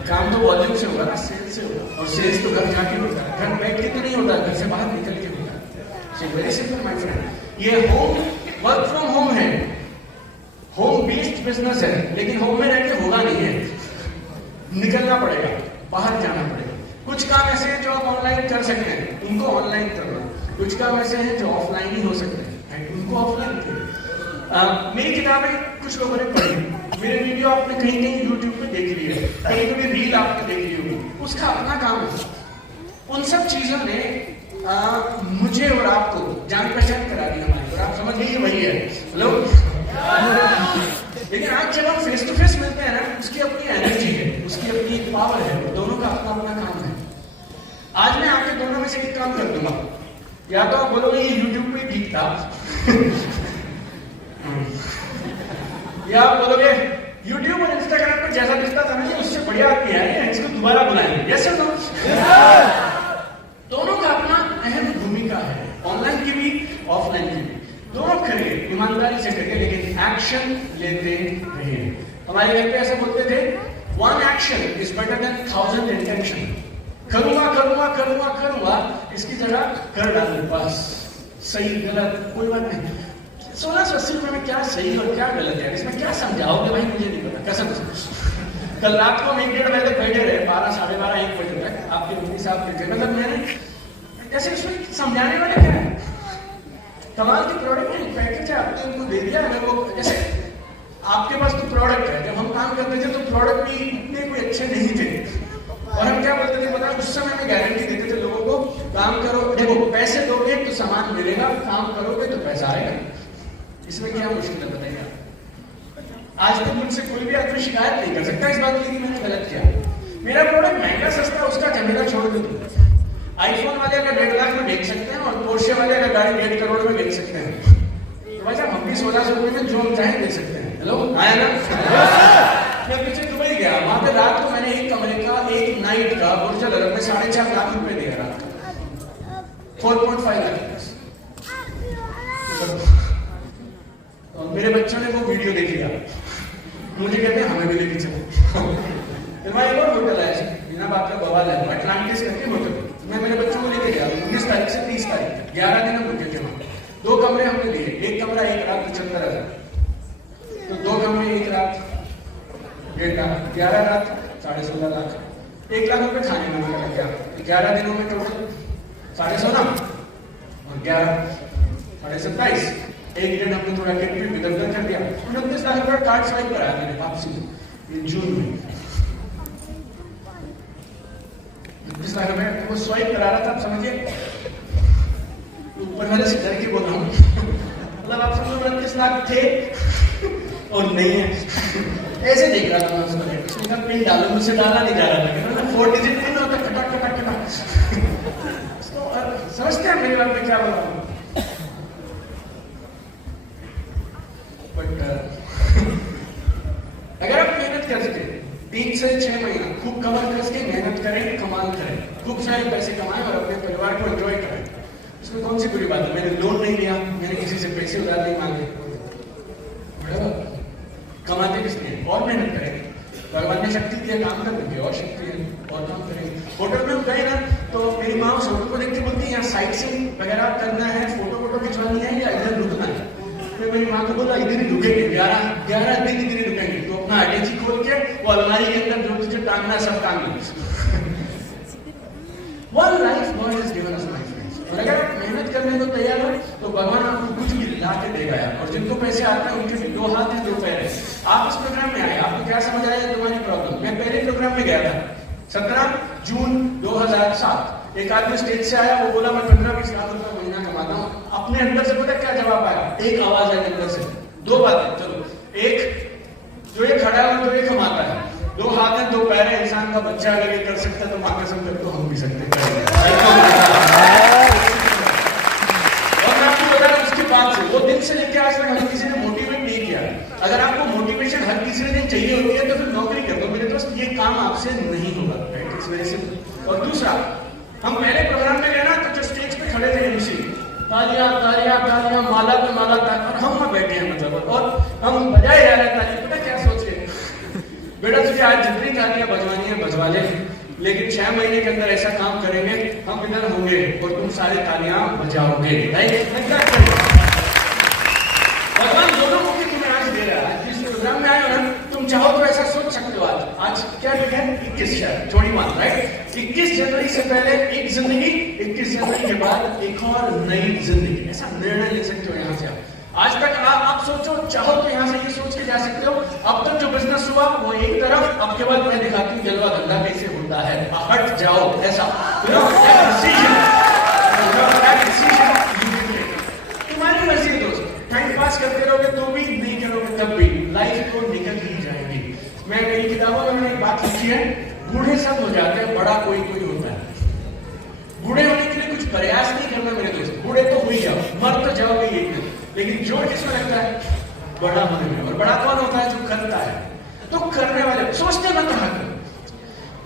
काम तो वॉल्यूम से होगा ना, सेल्स से होगा, और सेल्स तो घर जाके होता है, घर बैठ के तो नहीं होता, घर से बाहर निकल के होता है। वेरी सिंपल माय फ्रेंड, ये होम वर्क फ्रॉम होम है, होम बेस्ड बिजनेस है, लेकिन होम में रह के होगा नहीं है, निकलना पड़ेगा, बाहर जाना पड़ेगा। कुछ काम ऐसे हैं जो आप ऑनलाइन कर सकते हैं, उनको ऑनलाइन करना, कुछ काम ऐसे हैं जो ऑफलाइन ही हो सकते हैं, उनको ऑफलाइन करें। मेरी किताबें कुछ लोगों ने पढ़ी, मेरे वीडियो आपने कहीं कहीं यूट्यूब पे देख ली है, कहीं कहीं रील आपने देख ली होगी, उसका अपना काम है। उन सब चीजों ने मुझे और आपको जान पहचान करा दी हमारी, और आप समझ लीजिए वही है। हेलो, लेकिन आज जब हम फेस टू फेस मिलते हैं ना, उसकी अपनी एनर्जी है, उसकी अपनी पावर है, दोनों का अपना अपना काम है। आज मैं आपके दोनों में से एक काम कर दूंगा, या तो आप बोलोगे ये यूट्यूब पे ठीक था या आप बोलोगे यूट्यूब और इंस्टाग्राम पे जैसा दिखता था ना, उससे बढ़िया आदमी है, इसको दोबारा बुलाएंगे। यस सर, दोनों का अपना अहम भूमिका है, ऑनलाइन की भी ऑफलाइन की भी, दोनों करिए, ईमानदारी से करिए, लेकिन एक्शन लेते रहिए। हमारे घर पे ऐसे बोलते थे, 1 action is better than 1000 intention। करूंगा करूंगा करूंगा करूंगा, इसकी जगह कर डालू, बस। सही गलत कोई बात नहीं, 1680 में क्या सही और क्या गलत है, इसमें क्या समझाओगे भाई, मुझे नहीं पता, कसम से। कल रात को हम 1-1.5 बजे तक बैठे रहे, 12, 12:30, 1 बजे तक, आपके मुफ्ती साहब के, मतलब मैंने ऐसे इसमें समझाने वाले क्या है, कमाल की प्रोडक्ट है, पैकेज है, आपने उनको दे दिया। अगर वो जैसे आपके पास तो प्रोडक्ट है, जब हम काम करते थे तो प्रोडक्ट भी इतने कोई अच्छे नहीं थे, और हम क्या बोलते थे पता है, उस समय में गारंटी देते थे लोगों को, काम करो, देखो पैसे दोगे तो सामान मिलेगा, काम करोगे तो पैसा आएगा, इसमें क्या मुश्किल है बताइए। आज तक मुझसे कोई भी आदमी शिकायत नहीं कर सकता इस बात की कि मैंने गलत किया। मेरा प्रोडक्ट महंगा सस्ता उसका झमेला छोड़ दो। आईफोन वाले अगर 1.5 लाख में बेच सकते हैं और पोर्शे वाले अगर गाड़ी 1.5 करोड़ में बेच सकते हैं, तो भाई साहब हम भी 1600 रुपए में जो हम चाहे बेच सकते हैं। हेलो, आया ना? मैं पीछे दुबई गया, वहां पे रात को मैंने एक कमरे का, एक नाइट का बुर्ज अल अरब में 4.5 लाख रुपए दिया रात का, 4.5 लाख। मेरे बच्चों ने वो वीडियो देख लिया, मुझे कहते हैं हमें भी लेके चलो। फिर एक और होटल है, बिना बात का बवाल है, अटलांटिस करके होटल, मैं मेरे बच्चों को लेके गया 19 तारीख से 30 तारीख, 11 दिन हम रुके थे वहां। 2 कमरे हमने लिए, एक कमरा 1 रात 75,000, तो 2 कमरे 1 रात 1.5 लाख, 11 रात 16.5 लाख, 1 लाख रुपए खाने में लग गया। 11 दिनों में टोटल 16.5 और 11 27.5, 1 दिन हमने थोड़ा किट भी इधर कर दिया। 29 लाख रुपए कार्ड स्वाइप कराया मैंने वापसी में, जून में 29 लाख रुपए वो स्वाइप करा रहा था, समझिए ऊपर वाले से डर के बोल रहा हूँ मतलब आप समझो 29 लाख थे और नहीं है। ऐसे देख रहा था मैं उसको, उसने कहा पिन डालो, मुझसे डाला नहीं जा रहा था, 4 डिजिट पिन होता खटक खटक खटक। समझते हैं मेरी बात में क्या बोल रहा हूँ? बट अगर आप मेहनत कर सके 3 से 6 महीना खूब कमाल कर सके, मेहनत करें, कमाल करें, खूब सारे पैसे कमाएं और अपने परिवार को एंजॉय करें, उसमें कौन सी बुरी बात है? मैंने लोन नहीं लिया, मैंने किसी से पैसे उधार नहीं मांगे, कमाते किस लिए? और मेहनत करेंगे, भगवान ने शक्ति दी है काम करने की, और शक्ति है और काम करेंगे। होटल में गए ना तो मेरी माँ उस होटल को देख के बोलती है यहाँ साइट सीइंग वगैरह करना है, फोटो खिंचवानी है या इधर रुकना है? तो मेरी माँ को बोला इधर ही रुकेंगे, 11 दिन इधर ही रुकेंगे। तो अपना अटैची खोल के वो अलमारी के अंदर जो तुझे टांगना सब टांग लो। One life God has given us, my friends. और अगर आप मेहनत करने को तैयार हो तो भगवान आपको कुछ भी ला के देगा यार। और जिनको पैसे आते हैं उनके भी 2 हाथ हैं 2 पैर हैं। आप इस प्रोग्राम में आए, आपको क्या समझ आया तुम्हारी प्रॉब्लम? मैं पहले प्रोग्राम में गया था 17 जून 2007। एक आदमी स्टेज से आया, वो बोला मैं 15-20 लाख रुपए महीना कमाता हूँ। अपने अंदर से पता क्या जवाब आया? एक आवाज है अंदर से, 2 बातें। चलो, एक जो ये खड़ा है और जो ये कमाता है, 2 हाथ हैं 2 पैर है, इंसान का बच्चा अगर ये कर सकता है तो मां कसम कर तो हम भी सकते हैं। और मैं आपको बता रहा हूं उसके बाद से वो दिन से लेकर आज तक हमें किसी ने मोटिवेट नहीं किया। अगर आपको मोटिवेशन हर तीसरे दिन चाहिए होती है तो फिर नौकरी कर दो मेरे दोस्त, ये काम आपसे नहीं होगा। It's very simple. और दूसरा, हम पहले प्रोग्राम में गए ना तो जो स्टेज पे खड़े थे एमसी, तालियां तालियां तालियां, माला पे माला, और हम बैठे हैं मतलब, और हम बजाए जा रहे हैं ताली। पता क्या सोच रहे बेटा, तुझे आज जितनी तालियां बजवानी है बजवा ले, लेकिन 6 महीने के अंदर ऐसा काम करेंगे, हम इधर होंगे और तुम सारे तालियां बजाओगे। भगवान दोनों मौके तुम्हें आज दे रहा है। जिस प्रोग्राम में आए हो ना, तुम चाहो तो ऐसा सोच सकते हो। आज क्या लिखा है? 21 राइट। 21 जनवरी से पहले एक जिंदगी, 21 जनवरी के बाद एक और नई जिंदगी, ऐसा निर्णय ले सकते हो यहाँ से। आज तक आप सोचो, चाहो तो यहाँ से ये सोच के जा सकते हो अब तक जो बिजनेस हुआ वो एक तरफ, अब के बाद मैं दिखाती हूँ जलवा धंधा कैसे होता है, हट जाओ ऐसा। तुम्हारी मर्जी है दोस्त, टाइम पास करते रहोगे तो भी, नहीं करोगे तब भी, लाइफ तो निकल ही जाएगी। मैं मेरी किताबों में मैंने एक बात लिखी है, बूढ़े सब हो जाते हैं, बड़ा कोई होता है। बूढ़े होने के लिए कुछ प्रयास नहीं करना मेरे दोस्त, बूढ़े तो हो ही जाओ, मर तो जाओगे एक दिन, लेकिन जोर किसमें लगता है? बड़ा होने में। और बड़ा कौन होता है? जो करता है। तो करने वाले सोचते मत रहा करो।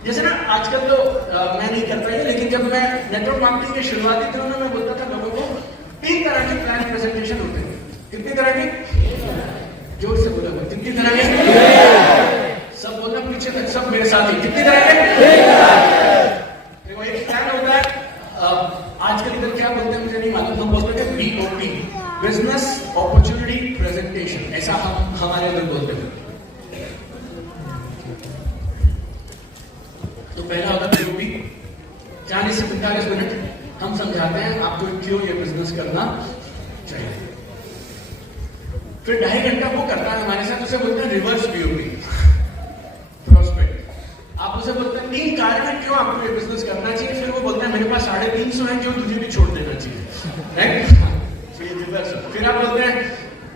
जैसे ना आजकल तो मैं नहीं कर पाई, लेकिन जब मैं नेटवर्क मार्केटिंग के शुरुआती दिनों में मैं बोलता था लोगों को 3 तरह के प्लान प्रेजेंटेशन होते हैं। कितनी तरह के? जोर से बोलो, कितनी तरह के? सब बोलना पीछे तक, सब मेरे साथ ही, कितनी तरह के? देखो, एक प्लान होता है, आजकल इधर क्या बोलते हैं मुझे नहीं मालूम, हम बोलते हैं BOP, बिजनेस अपॉर्चुनिटी प्रेजेंटेशन, ऐसा हम हमारे अंदर बोलते हैं। तो पहला होता है BOP, 40 से 45 मिनट हम समझाते हैं आपको क्यों ये बिजनेस करना चाहिए। फिर 2.5 घंटा वो करता है हमारे साथ, उसे बोलते हैं रिवर्स BOP, प्रोस्पेक्ट। आप उसे बोलते हैं 3 कारण है क्यों आपको ये बिजनेस करना चाहिए, फिर वो बोलते हैं मेरे पास 350 है जो तुझे भी छोड़ देना चाहिए, राइट? फिर आप बोलते हैं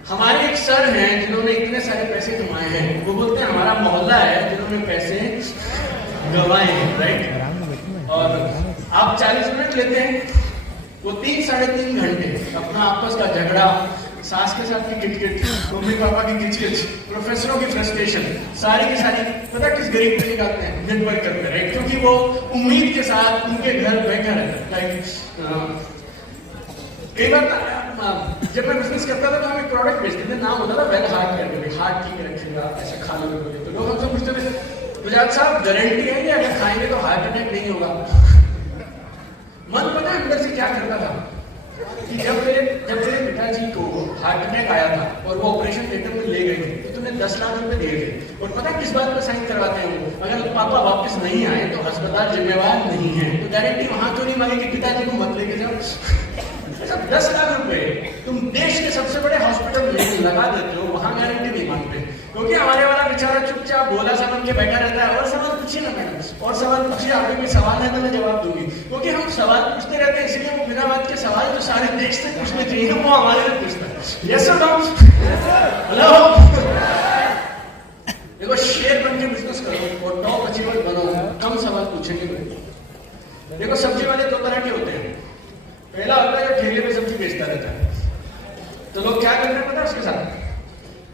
हमारे एक सर हैं जिन्होंने इतने सारे पैसे कमाए हैं, वो बोलते हैं हमारा मोहल्ला है जिन्होंने पैसे गंवाए हैं, राइट? और आप 40 मिनट लेते हैं, वो 3-3.5 घंटे अपना आपस का झगड़ा, सास के साथ की किटकिट, मम्मी पापा की किचकिच, प्रोफेसरों की फ्रस्ट्रेशन, सारी की सारी पता किस गरीब पे निकालते हैं? नेटवर्क करते हैं, राइट? क्योंकि वो उम्मीद के साथ उनके घर बैठा रहता है। लाइक कई बार जब मैं बिजनेस करता था तो हम एक प्रोडक्ट बेचते थे, नाम होता था वेल हार्ट करके, हार्ट ठीक रखेगा, ऐसा खा लोगे तो लोग हमसे पूछते थे गुजरात साहब गारंटी है कि अगर खाएंगे तो हार्ट अटैक नहीं होगा? मन पता है अंदर से क्या करता था कि जब मेरे पिताजी को हार्ट अटैक आया था और वो ऑपरेशन थिएटर में ले गए थे तो तुमने 10 लाख रुपए दिए थे, और पता किस बात पर साइन करवाते हैं वो? अगर पापा वापस नहीं आए तो अस्पताल जिम्मेवार नहीं है, तो गारंटी वहां तो नहीं मांगे कि पिताजी को मत लेके जाओ। 10 लाख रुपए तुम देश के सबसे बड़े हॉस्पिटल में लगा देते हो, वहां गारंटी नहीं मांगते। क्योंकि हमारे वाला बेचारा चुपचाप भोला सा बन के बैठा रहता है। और सवाल पूछिए ना मैडम, और सवाल पूछिए, आपके कोई सवाल है तो मैं जवाब दूंगी। क्योंकि हम सवाल पूछते रहते हैं, इसलिए वो बिना बात के सवाल जो सारे देश से पूछने चाहिए वो हमारे लिए पूछता है। Yes sir, hello. देखो, शेर बन के बिजनेस करो और टॉप अचीवर बनो, कम सवाल पूछेंगे लोग। देखो, सब्जी वाले दो तरह के होते हैं। पहला होता है जो ठेले पे सब्जी बेचता रहता है, तो लोग क्या करते हैं पता है उसके साथ?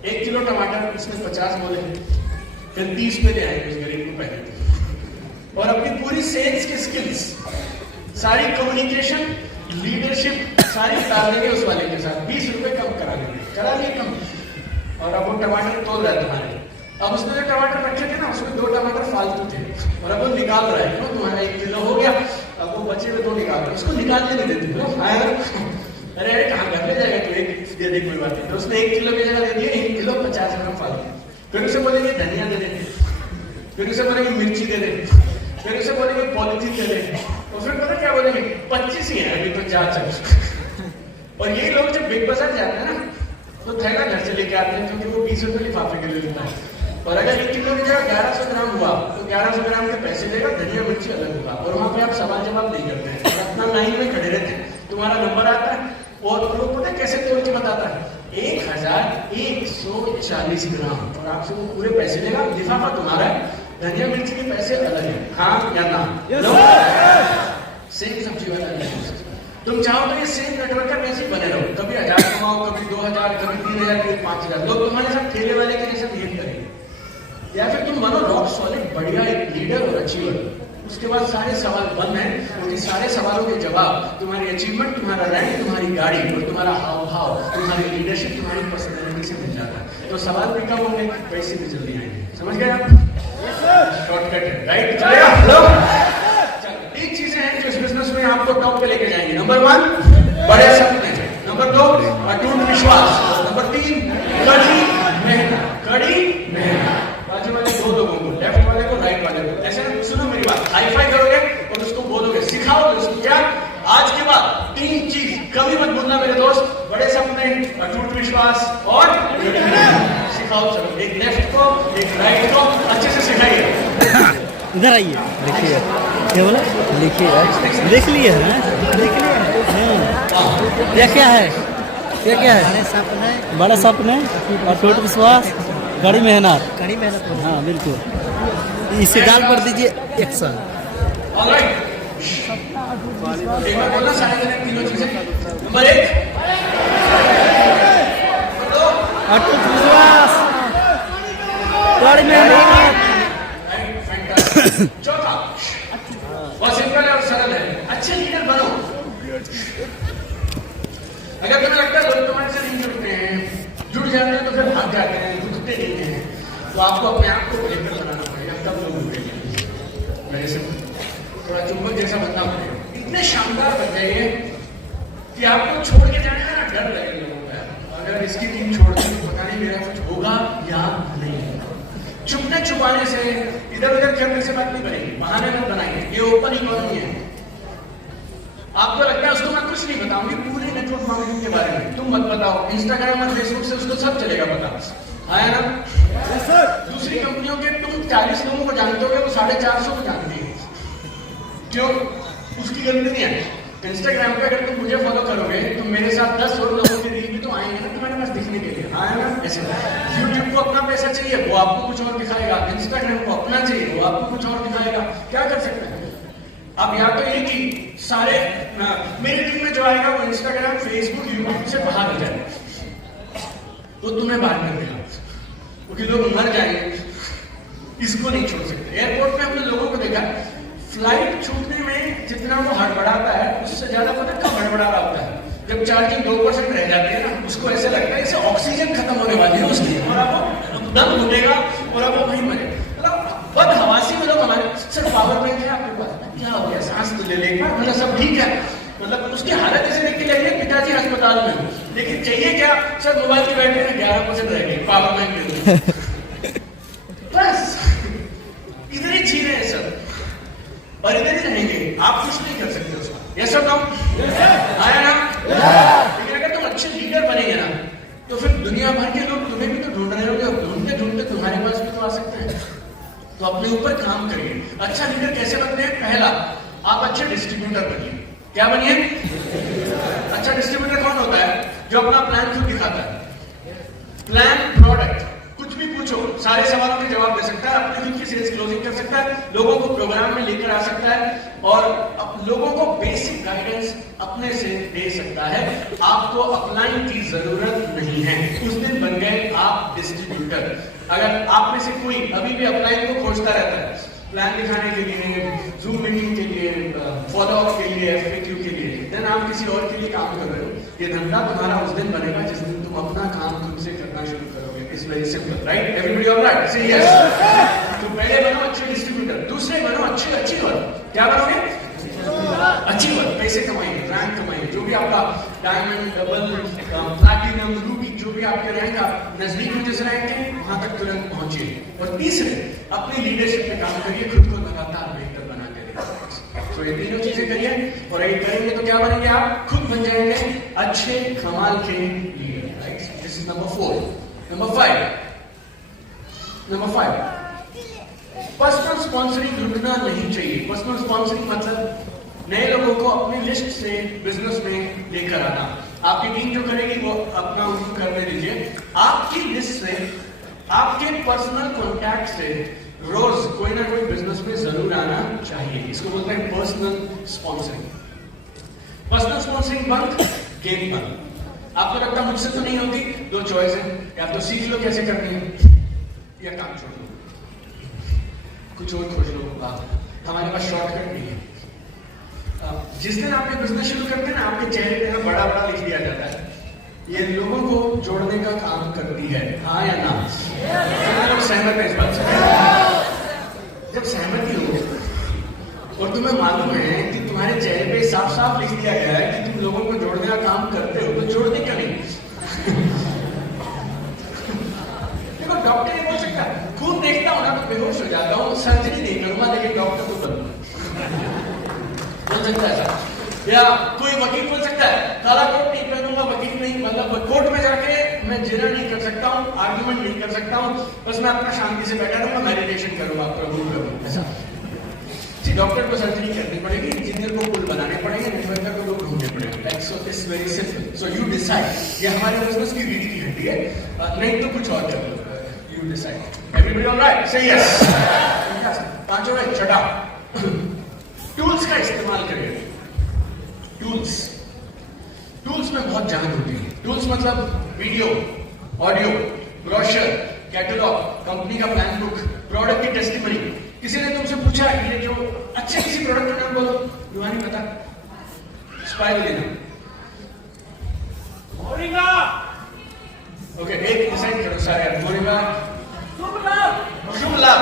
1 किलो टमाटर उसने 50 बोले, फिर 30 पे ले आएंगे उस गरीब को पहले। और अपनी पूरी सेल्स की स्किल्स, सारी कम्युनिकेशन, लीडरशिप सारी डाल देंगे उस वाले के साथ। 20 रुपए कम करा लिए कम। और अब वो टमाटर तोल रहा है तुम्हारे। अब उसने जो टमाटर रखे थे ना, उसमें 2 टमाटर फालतू थे, और अब वो निकाल रहा है। क्यों? तुम्हारा 1 किलो हो गया, अब वो बचे हुए 2 निकाल रहे, उसको निकालने नहीं देते। अरे अरे कहाँ घर ले जाएगा तू, 1 दे दे, कोई बात नहीं। तो उसने 1 किलो की जगह दे दिया 1 किलो 50 ग्राम फालतू। फिर उसे बोलेंगे धनिया दे दे, फिर उसे बोलेंगे मिर्ची दे दे, फिर उसे बोलेंगे पॉलिथीन दे दे, और फिर पता क्या बोलेंगे? 25 ही है अभी तो, जा चल। और यही लोग जब बिग बाजार जाते हैं ना, तो थैला घर से लेके आते हैं, क्योंकि वो 20 रुपए लिफाफे के लिए लेता है। और अगर 1 किलो की जगह 1100 ग्राम हुआ, तो 1100 ग्राम के पैसे देगा, धनिया मिर्ची अलग होगा। और वहां पे आप सवाल जवाब नहीं करते हैं, और अपना लाइन में खड़े रहते हैं। तुम्हारा नंबर आता है और लोग पता है कैसे तोड़ के बताता है? 1140 ग्राम, और आपसे वो पूरे पैसे लेगा। लिफाफा तुम्हारा है, धनिया मिर्ची के पैसे अलग है। हाँ या ना? सेम सब्जी वाला नहीं। तुम चाहो तो ये सेम नेटवर्क का वैसे बने रहो, कभी 1000 कमाओ, कभी 2000, कभी 3000, कभी 5000। लोग तुम्हारे साथ ठेले वाले के जैसे बिहेव करेंगे। या फिर तुम बनो रॉक सॉलिड बढ़िया एक लीडर और अचीवर। उसके बाद सारे सवाल बंद हैं, क्योंकि सारे सवालों के जवाब तुम्हारी अचीवमेंट, तुम्हारा रैंक, तुम्हारी गाड़ी और तुम्हारा हाव भाव, तुम्हारी लीडरशिप, तुम्हारी पर्सनैलिटी से मिल जाता है। तो सवाल भी कम होंगे, पैसे भी जल्दी आएंगे। समझ गए आप? शॉर्टकट है, राइट? चलेगा? चलो, 3 चीजें हैं जो इस बिजनेस में आपको टॉप पे लेके जाएंगे। नंबर 1, बड़े सपने। नंबर 2, अटूट विश्वास। नंबर 3, कड़ी मेहनत। कड़ी मेहनत। बाजू वाले 2 लोगों को, लेफ्ट वाले को, राइट वाले को, ऐसे सुनो मेरी बात, हाई फाई करोगे और उसको बोलोगे, सिखाओगे उसको क्या? आज के बाद 3 चीज कभी मत भूलना मेरे दोस्त, बड़े सपने, अटूट विश्वास और सिखाओ। चलो, एक लेफ्ट को, एक राइट को अच्छे से सिखाइए। इधर आइए, देखिए क्या बोला, लिखिए, देख लिए है ना, देख लिए। क्या है? क्या है? बड़ा सपने, अटूट विश्वास, कड़ी मेहनत। हाँ बिल्कुल, इसे डाल कर दीजिए एक्शन। ऑलराइट, एक बार बोलना सारे जने तीनों चीजें। नंबर 1, अटूट विश्वास, कड़ी मेहनत। चौथा, बहुत सिंपल है और सरल है, अच्छे लीडर बनो। अगर तुम्हें लगता है लोग तुम्हारे से नहीं जुड़ते हैं, जुड़ जाते हैं तो फिर भाग जाते हैं, जुड़ते नहीं हैं, तो आपको अपने आप को बेहतर बनाना पड़ेगा, तब लोग जुड़ेंगे। मेरे से थोड़ा चुंबक जैसा बनना पड़ेगा, इतने शानदार बन जाइए कि आपको छोड़ के जाने का डर लगे लोगों का। अगर इसकी टीम छोड़ दी तो पता नहीं मेरा कुछ होगा या नहीं। छुपने छुपाने से, इधर उधर करने से बात नहीं बनेगी, बहाने मत बनाइए। ये ओपन इकोनॉमी है। आपको लगता है उसको मैं कुछ नहीं बताऊंगी पूरे नेटवर्क मार्केटिंग के बारे में, तुम मत बताओ। इंस्टाग्राम और फेसबुक से उसको सब चलेगा पता, आया ना? दूसरी कंपनियों के तुम 40 लोगों को जानते हो, वो 450 को जानती है। क्यों? उसकी गलती नहीं है। इंस्टाग्राम पे अगर तुम मुझे फॉलो करोगे तो मेरे साथ 10 और लोगों के रील भी तो आएंगे ना तुम्हारे पास दिखने के लिए, आया ना? ऐसे यूट्यूब को अपना पैसा चाहिए, वो आपको कुछ और दिखाएगा। इंस्टाग्राम को अपना चाहिए, वो आपको कुछ और दिखाएगा। क्या कर सकते हैं अब? या तो ये कि सारे मेरी टीम में जो आएगा वो इंस्टाग्राम, फेसबुक, यूट्यूब से बाहर हो जाएगा, वो तुम्हें बाहर कर देगा, क्योंकि लोग मर जाएंगे। इसको नहीं छोड़ सकते। एयरपोर्ट में हमने लोगों को देखा, फ्लाइट छूटने में जितना वो हड़बड़ाता है उससे ज्यादा पता कब हड़बड़ा रहा होता है? जब चार्जिंग 2% रह जाती है ना, उसको ऐसे लगता है जैसे ऑक्सीजन खत्म होने वाली है उसकी, और अब दम घुटेगा और अब वो वहीं मरे। मतलब बद हवासी में लोग हमारे, सर पावर बैंक है आपके पास? क्या हो गया, सांस तो ले ले, मतलब सब ठीक है। मतलब उसकी हालत ऐसे देख के लगे पिताजी अस्पताल में, लेकिन चाहिए क्या? सर मोबाइल की बैटरी में 11% रह गई, पावर बैंक दे दो। बस इधर ही छीने हैं सब, और इधर ही रहेंगे। आप कुछ नहीं कर सकते उसका। यस और नो? आया ना? लेकिन अगर तुम अच्छे लीडर बनेंगे ना, तो फिर दुनिया भर के लोग तुम्हें भी तो ढूंढ रहे होंगे, और ढूंढते ढूंढते तुम्हारे पास भी तो आ सकते हैं। तो अपने ऊपर काम करिए। अच्छा लीडर कैसे बनते हैं? पहला, आप अच्छे डिस्ट्रीब्यूटर बनिए। क्या बनिए? अच्छा डिस्ट्रीब्यूटर कौन होता है? जो अपना प्लान खुद दिखाता है। प्लान, प्रोडक्ट, कुछ भी पूछो, सारे सवालों के जवाब दे सकता है, अपनी खुद की सेल्स क्लोजिंग कर सकता है, लोगों को प्रोग्राम में लेकर आ सकता है, और लोगों को बेसिक गाइडेंस अपने से दे सकता है। आपको अपलाइन की जरूरत नहीं है। उस दिन बन गए आप डिस्ट्रीब्यूटर। अगर आप में से कोई अभी भी अपलाइन को खोजता रहता है, प्लान दिखाने के लिए, जूम मीटिंग के लिए, फॉलोअप के लिए, FAQ के लिए, देन आप किसी और के लिए काम कर रहे हो। ये धंधा तुम्हारा उस दिन बनेगा जिस दिन तुम अपना काम खुद से करना शुरू करोगे। It's very simple, right? Everybody alright? से यस। तो पहले बनो अच्छे डिस्ट्रीब्यूटर, दूसरे बनो अच्छी वर्क। क्या बनोगे? अच्छी वर्क, पैसे कमाइए, रैंक कमाइए, जो भी आपका डायमंड, डबल, प्लैटिनम, रूबी, जो भी आपके रैंक, आप नजदीक में जिस रैंक है वहां तक तुरंत पहुंचिए। और तीसरे, अपनी लीडरशिप पे काम करिए, खुद को लगातार बेहतर बना के। तो ये तीनों चीजें करिए, और ये करेंगे तो क्या बनेंगे? आप खुद बन जाएंगे अच्छे कमाल के leader, right? This is number 4। Number 5, personal sponsoring रुकना नहीं चाहिए। पर्सनल स्पॉन्सरिंग मतलब नए लोगों को अपनी लिस्ट से बिजनेस में लेकर आना। आपकी टीम जो करेगी वो अपना उनको करने दीजिए। आपकी लिस्ट से, आपके पर्सनल कॉन्टैक्ट से रोज कोई ना कोई बिजनेस में जरूर आना चाहिए। इसको बोलते हैं पर्सनल स्पॉन्सरिंग। पर्सनल स्पॉन्सरिंग बंद, गेम बंद। आपको लगता मुझसे तो नहीं होती? दो चॉइस है, या तो सीख लो कैसे करनी है, या काम छोड़ लो, कुछ और खोज लो। हमारे पास शॉर्टकट नहीं है। जिस दिन आप ये बिजनेस शुरू करते हैं ना, आपके चेहरे पे बड़ा बड़ा लिख दिया जाता है, ये लोगों को जोड़ने का काम करती है। हाँ या ना? लोग सहमत है इस बात से? जब सहमति हो और तुम्हें मालूम है कि तुम्हारे चेहरे पे साफ साफ लिख दिया गया है कि तुम लोगों को जोड़ने का काम करते हो, तो जोड़ते क्यों नहीं? देखो, डॉक्टर ये बोल सकता है, खून देखता हूं ना तो बेहोश हो जाता हूँ, सर्जरी नहीं करूंगा, लेकिन डॉक्टर तो बनूंगा। बोल सकता है। या कोई वकील बोल सकता है, काला कोट नहीं पहनूंगा, वकील नहीं, मतलब कोर्ट में जाके मैं जिरह नहीं कर सकता हूँ, आर्गुमेंट नहीं कर सकता हूँ, बस मैं अपना शांति से बैठा रहूंगा, मेडिटेशन करूंगा, प्रभु करूंगा। ऐसा डॉक्टर को सर्जरी करनी पड़ेगी, इंजीनियर को पुल बनाने पड़ेंगे, नेटवर्कर को लोग ढूंढने पड़ेंगे। So it's very simple. So you decide. ये हमारे बिजनेस की रीढ़ की हड्डी है, नहीं तो कुछ और कर लो। You decide. Everybody alright? से यस। पांचों है। छठा, टूल्स का इस्तेमाल करिए। टूल्स में बहुत जान होती है। टूल्स मतलब video, audio, brochure, catalogue, company का प्लान बुक, प्रोडक्ट की टेस्टिमनी। किसी ने तुमसे पूछा ये जो अच्छे किसी प्रोडक्ट का नाम बोलो, तुम्हारी पता? Spirulina, moringa. ओके, एक डिसाइड करो सारे, मोरिंगा, शुभ लाभ।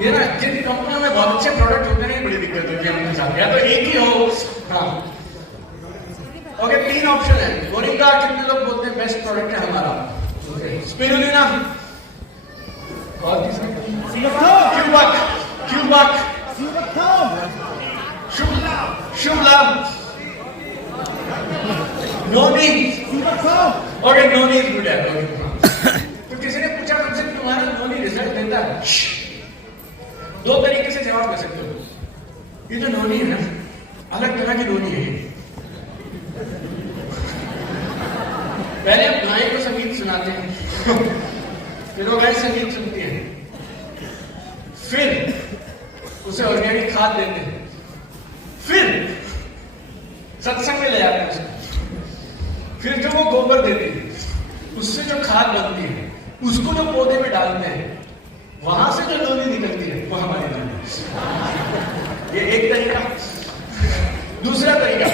ये ना, जिन कंपनियों में बहुत अच्छे प्रोडक्ट होते हैं, बड़ी दिक्कत होती है उनके साथ। या तो एक ही हो। हाँ, ओके, 3 ऑप्शन है। मोरिंगा कितने लोग बोलते हैं बेस्ट प्रोडक्ट है हमारा? स्पिरुलिना, और क्यूबक, शुभ लाभ, नोनी। ओके, नोनी इज गुड है। तो किसी ने पूछा तुमसे तुम्हारा नोनी रिजल्ट देता है? 2 तरीके से जवाब दे सकते हो। ये जो नोनी है ना, अलग तरह की नोनी है। पहले हम गाय को संगीत सुनाते हैं, फिर वो गाय संगीत सुनती है, फिर उसे ऑर्गेनिक खाद देते हैं, फिर सत्संग में ले जाते हैं उसको, फिर जो वो गोबर देती है, उससे जो खाद बनती है, उसको जो पौधे में डालते हैं, वहां से जो नोनी निकलती है वो हमारी नोनी। ये एक तरीका। दूसरा तरीका,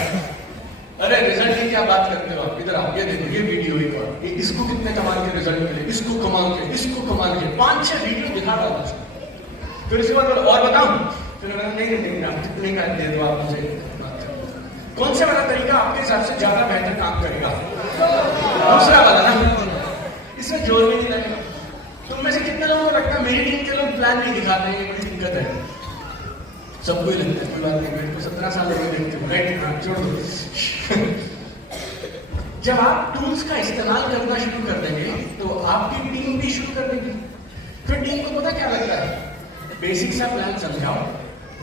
अरे रिजल्ट की क्या बात करते हो आप, इधर आओ, ये देखो, ये वीडियो एक और, इसको कितने कमाल के रिजल्ट मिले, इसको कमाल के, इसको कमाल के, 5-6 वीडियो दिखा रहा था। फिर इसके बाद और बताऊं, फिर नहीं कितने का दे दो आप मुझे। कौन सा वाला तरीका आपके हिसाब से ज्यादा बेहतर काम करेगा? दूसरा वाला ना, इसमें जोर भी नहीं लगेगा। तुम में से कितने लोगों को लगता है मेरी टीम के लोग प्लान नहीं दिखाते हैं? ये बड़ी दिक्कत है। सबको ही लगता है, कोई बात नहीं, मेरे को 17 साल हो गए देखते हो, राइट? हाँ, छोड़ दो। जब आप टूल्स का इस्तेमाल करना शुरू कर देंगे तो आपकी टीम भी शुरू कर देगी। फिर टीम को पता क्या लगता है, बेसिक सा प्लान समझाओ,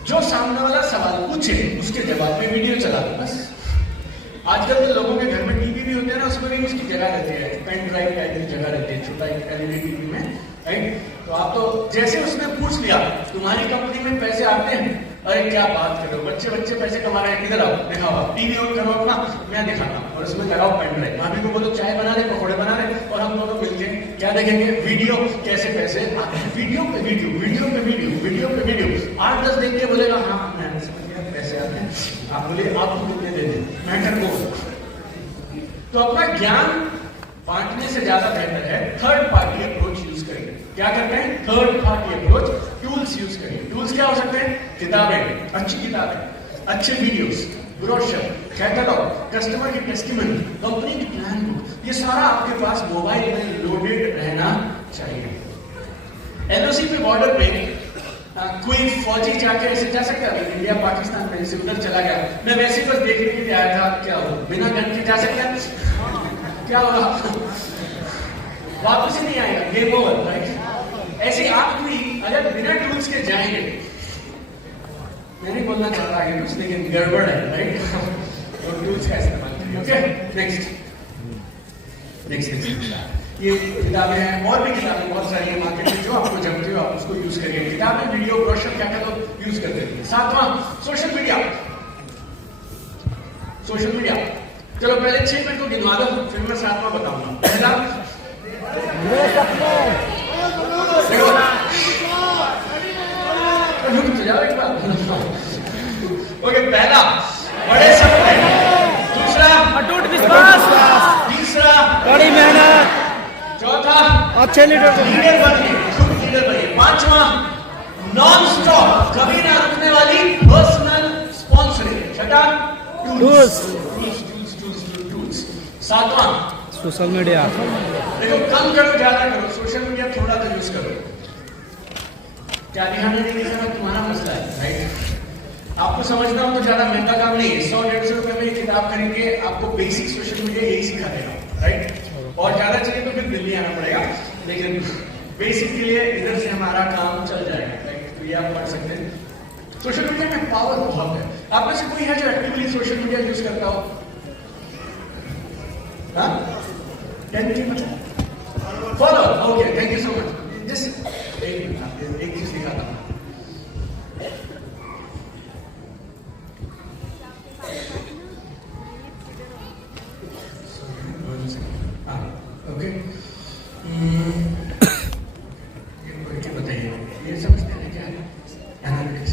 जो सामने वाला सवाल पूछे उसके जवाब में वीडियो चला दो बस। आजकल तो लोगों के घर में टीवी भी होते हैं ना, उसमें भी उसकी जगह रहती है, पेन ड्राइव टाइप की जगह रहती है, छोटा एक एलईडी टीवी में, राइट। तो आप तो जैसे उसने पूछ लिया तुम्हारी कंपनी में पैसे आते हैं, अरे क्या बात करो, बच्चे बच्चे पैसे कमा रहे हैं, इधर आओ दिखाओ, टीवी ऑन करो अपना, मैं दिखाता हूँ, और उसमें लगाओ पेन ड्राइव, भाभी को बोलो चाय बना दे, पकौड़े बना दे, और हम दोनों मिलके क्या देखेंगे, वीडियो कैसे पैसे आते हैं, वीडियो पे वीडियो, वीडियो पे वीडियो, वीडियो पे वीडियो, 8-10 देख के बोलेगा हाँ मैंने समझ लिया पैसे आते हैं, आप बोले आपको कितने दे दें, मैटर को। तो अपना ज्ञान बांटने से ज्यादा बेहतर है थर्ड पार्टी अप्रोच यूज करेंगे। क्या करते हैं, third party approach, tools use करेंगे। टूल्स क्या हो सकते हैं, किताबें, अच्छी किताबें, अच्छे वीडियोस, ब्रोशर, कैटलॉग, कस्टमर की टेस्टिमनी, कंपनी की प्लान बुक, ये सारा आपके पास मोबाइल में लोडेड रहना चाहिए। एलओसी पे बॉर्डर पे कोई फौजी जाके ऐसे जा सकता है, इंडिया पाकिस्तान में से उधर चला गया, मैं वैसे बस देखने के लिए आया था, क्या हो बिना गन के जा सकता है, क्या होगा, वापस ही नहीं आएगा, गेम ओवर, राइट। ऐसे आप भी अगर बिना टूल्स के जाएंगे, मैं नहीं बोलना चाह रहा है कुछ, लेकिन गड़बड़ है, राइट। तो टूल्स का इस्तेमाल करिए। ओके, नेक्स्ट ये किताबें हैं, और भी किताबें बहुत सारी हैं मार्केट में, जो आपको जमती हो आप उसको यूज करिए। किताबें, वीडियो, ब्रोशर, क्या क्या तो यूज करते हैं। सातवां, सोशल मीडिया। सोशल मीडिया, चलो पहले 6 मिनट को गिनवा दो, फिर मैं 7वां बताऊंगा। पहला, रुक तो जाओ एक बार। ओके, पहला बड़े सपने, दूसरा अटूट विश्वास, तीसरा कड़ी मेहनत, चौथा अच्छे लीडर बनिए, खुद लीडर बनिए, पांचवा नॉन स्टॉप कभी ना रुकने वाली पर्सनल स्पॉन्सरिंग, छठा टूल्स, सातवां सोशल मीडिया। देखो कम करो ज्यादा करो, सोशल मीडिया थोड़ा तो यूज करो, क्या ध्यान नहीं देना तुम्हारा मसला है, राइट। आपको समझना हो तो ज्यादा महंगा काम नहीं है, 100-150 रुपए में किताब खरीद के आपको बेसिक सोशल मीडिया यही सिखा देगा, राइट। और ज्यादा चाहिए तो फिर दिल्ली आना पड़ेगा, लेकिन बेसिक के लिए इधर से हमारा काम चल जाएगा, राइट। तो ये आप पढ़ सकते हैं। सोशल मीडिया में पावर बहुत है। आप में से कोई है जो एक्टिवली सोशल मीडिया यूज करता हो? हाँ, 10 follow, okay, thank you so much. Just एक चीज दिखाता हूँ, ओके, ये पढ़ के बताइए, ये समझते हैं क्या analytics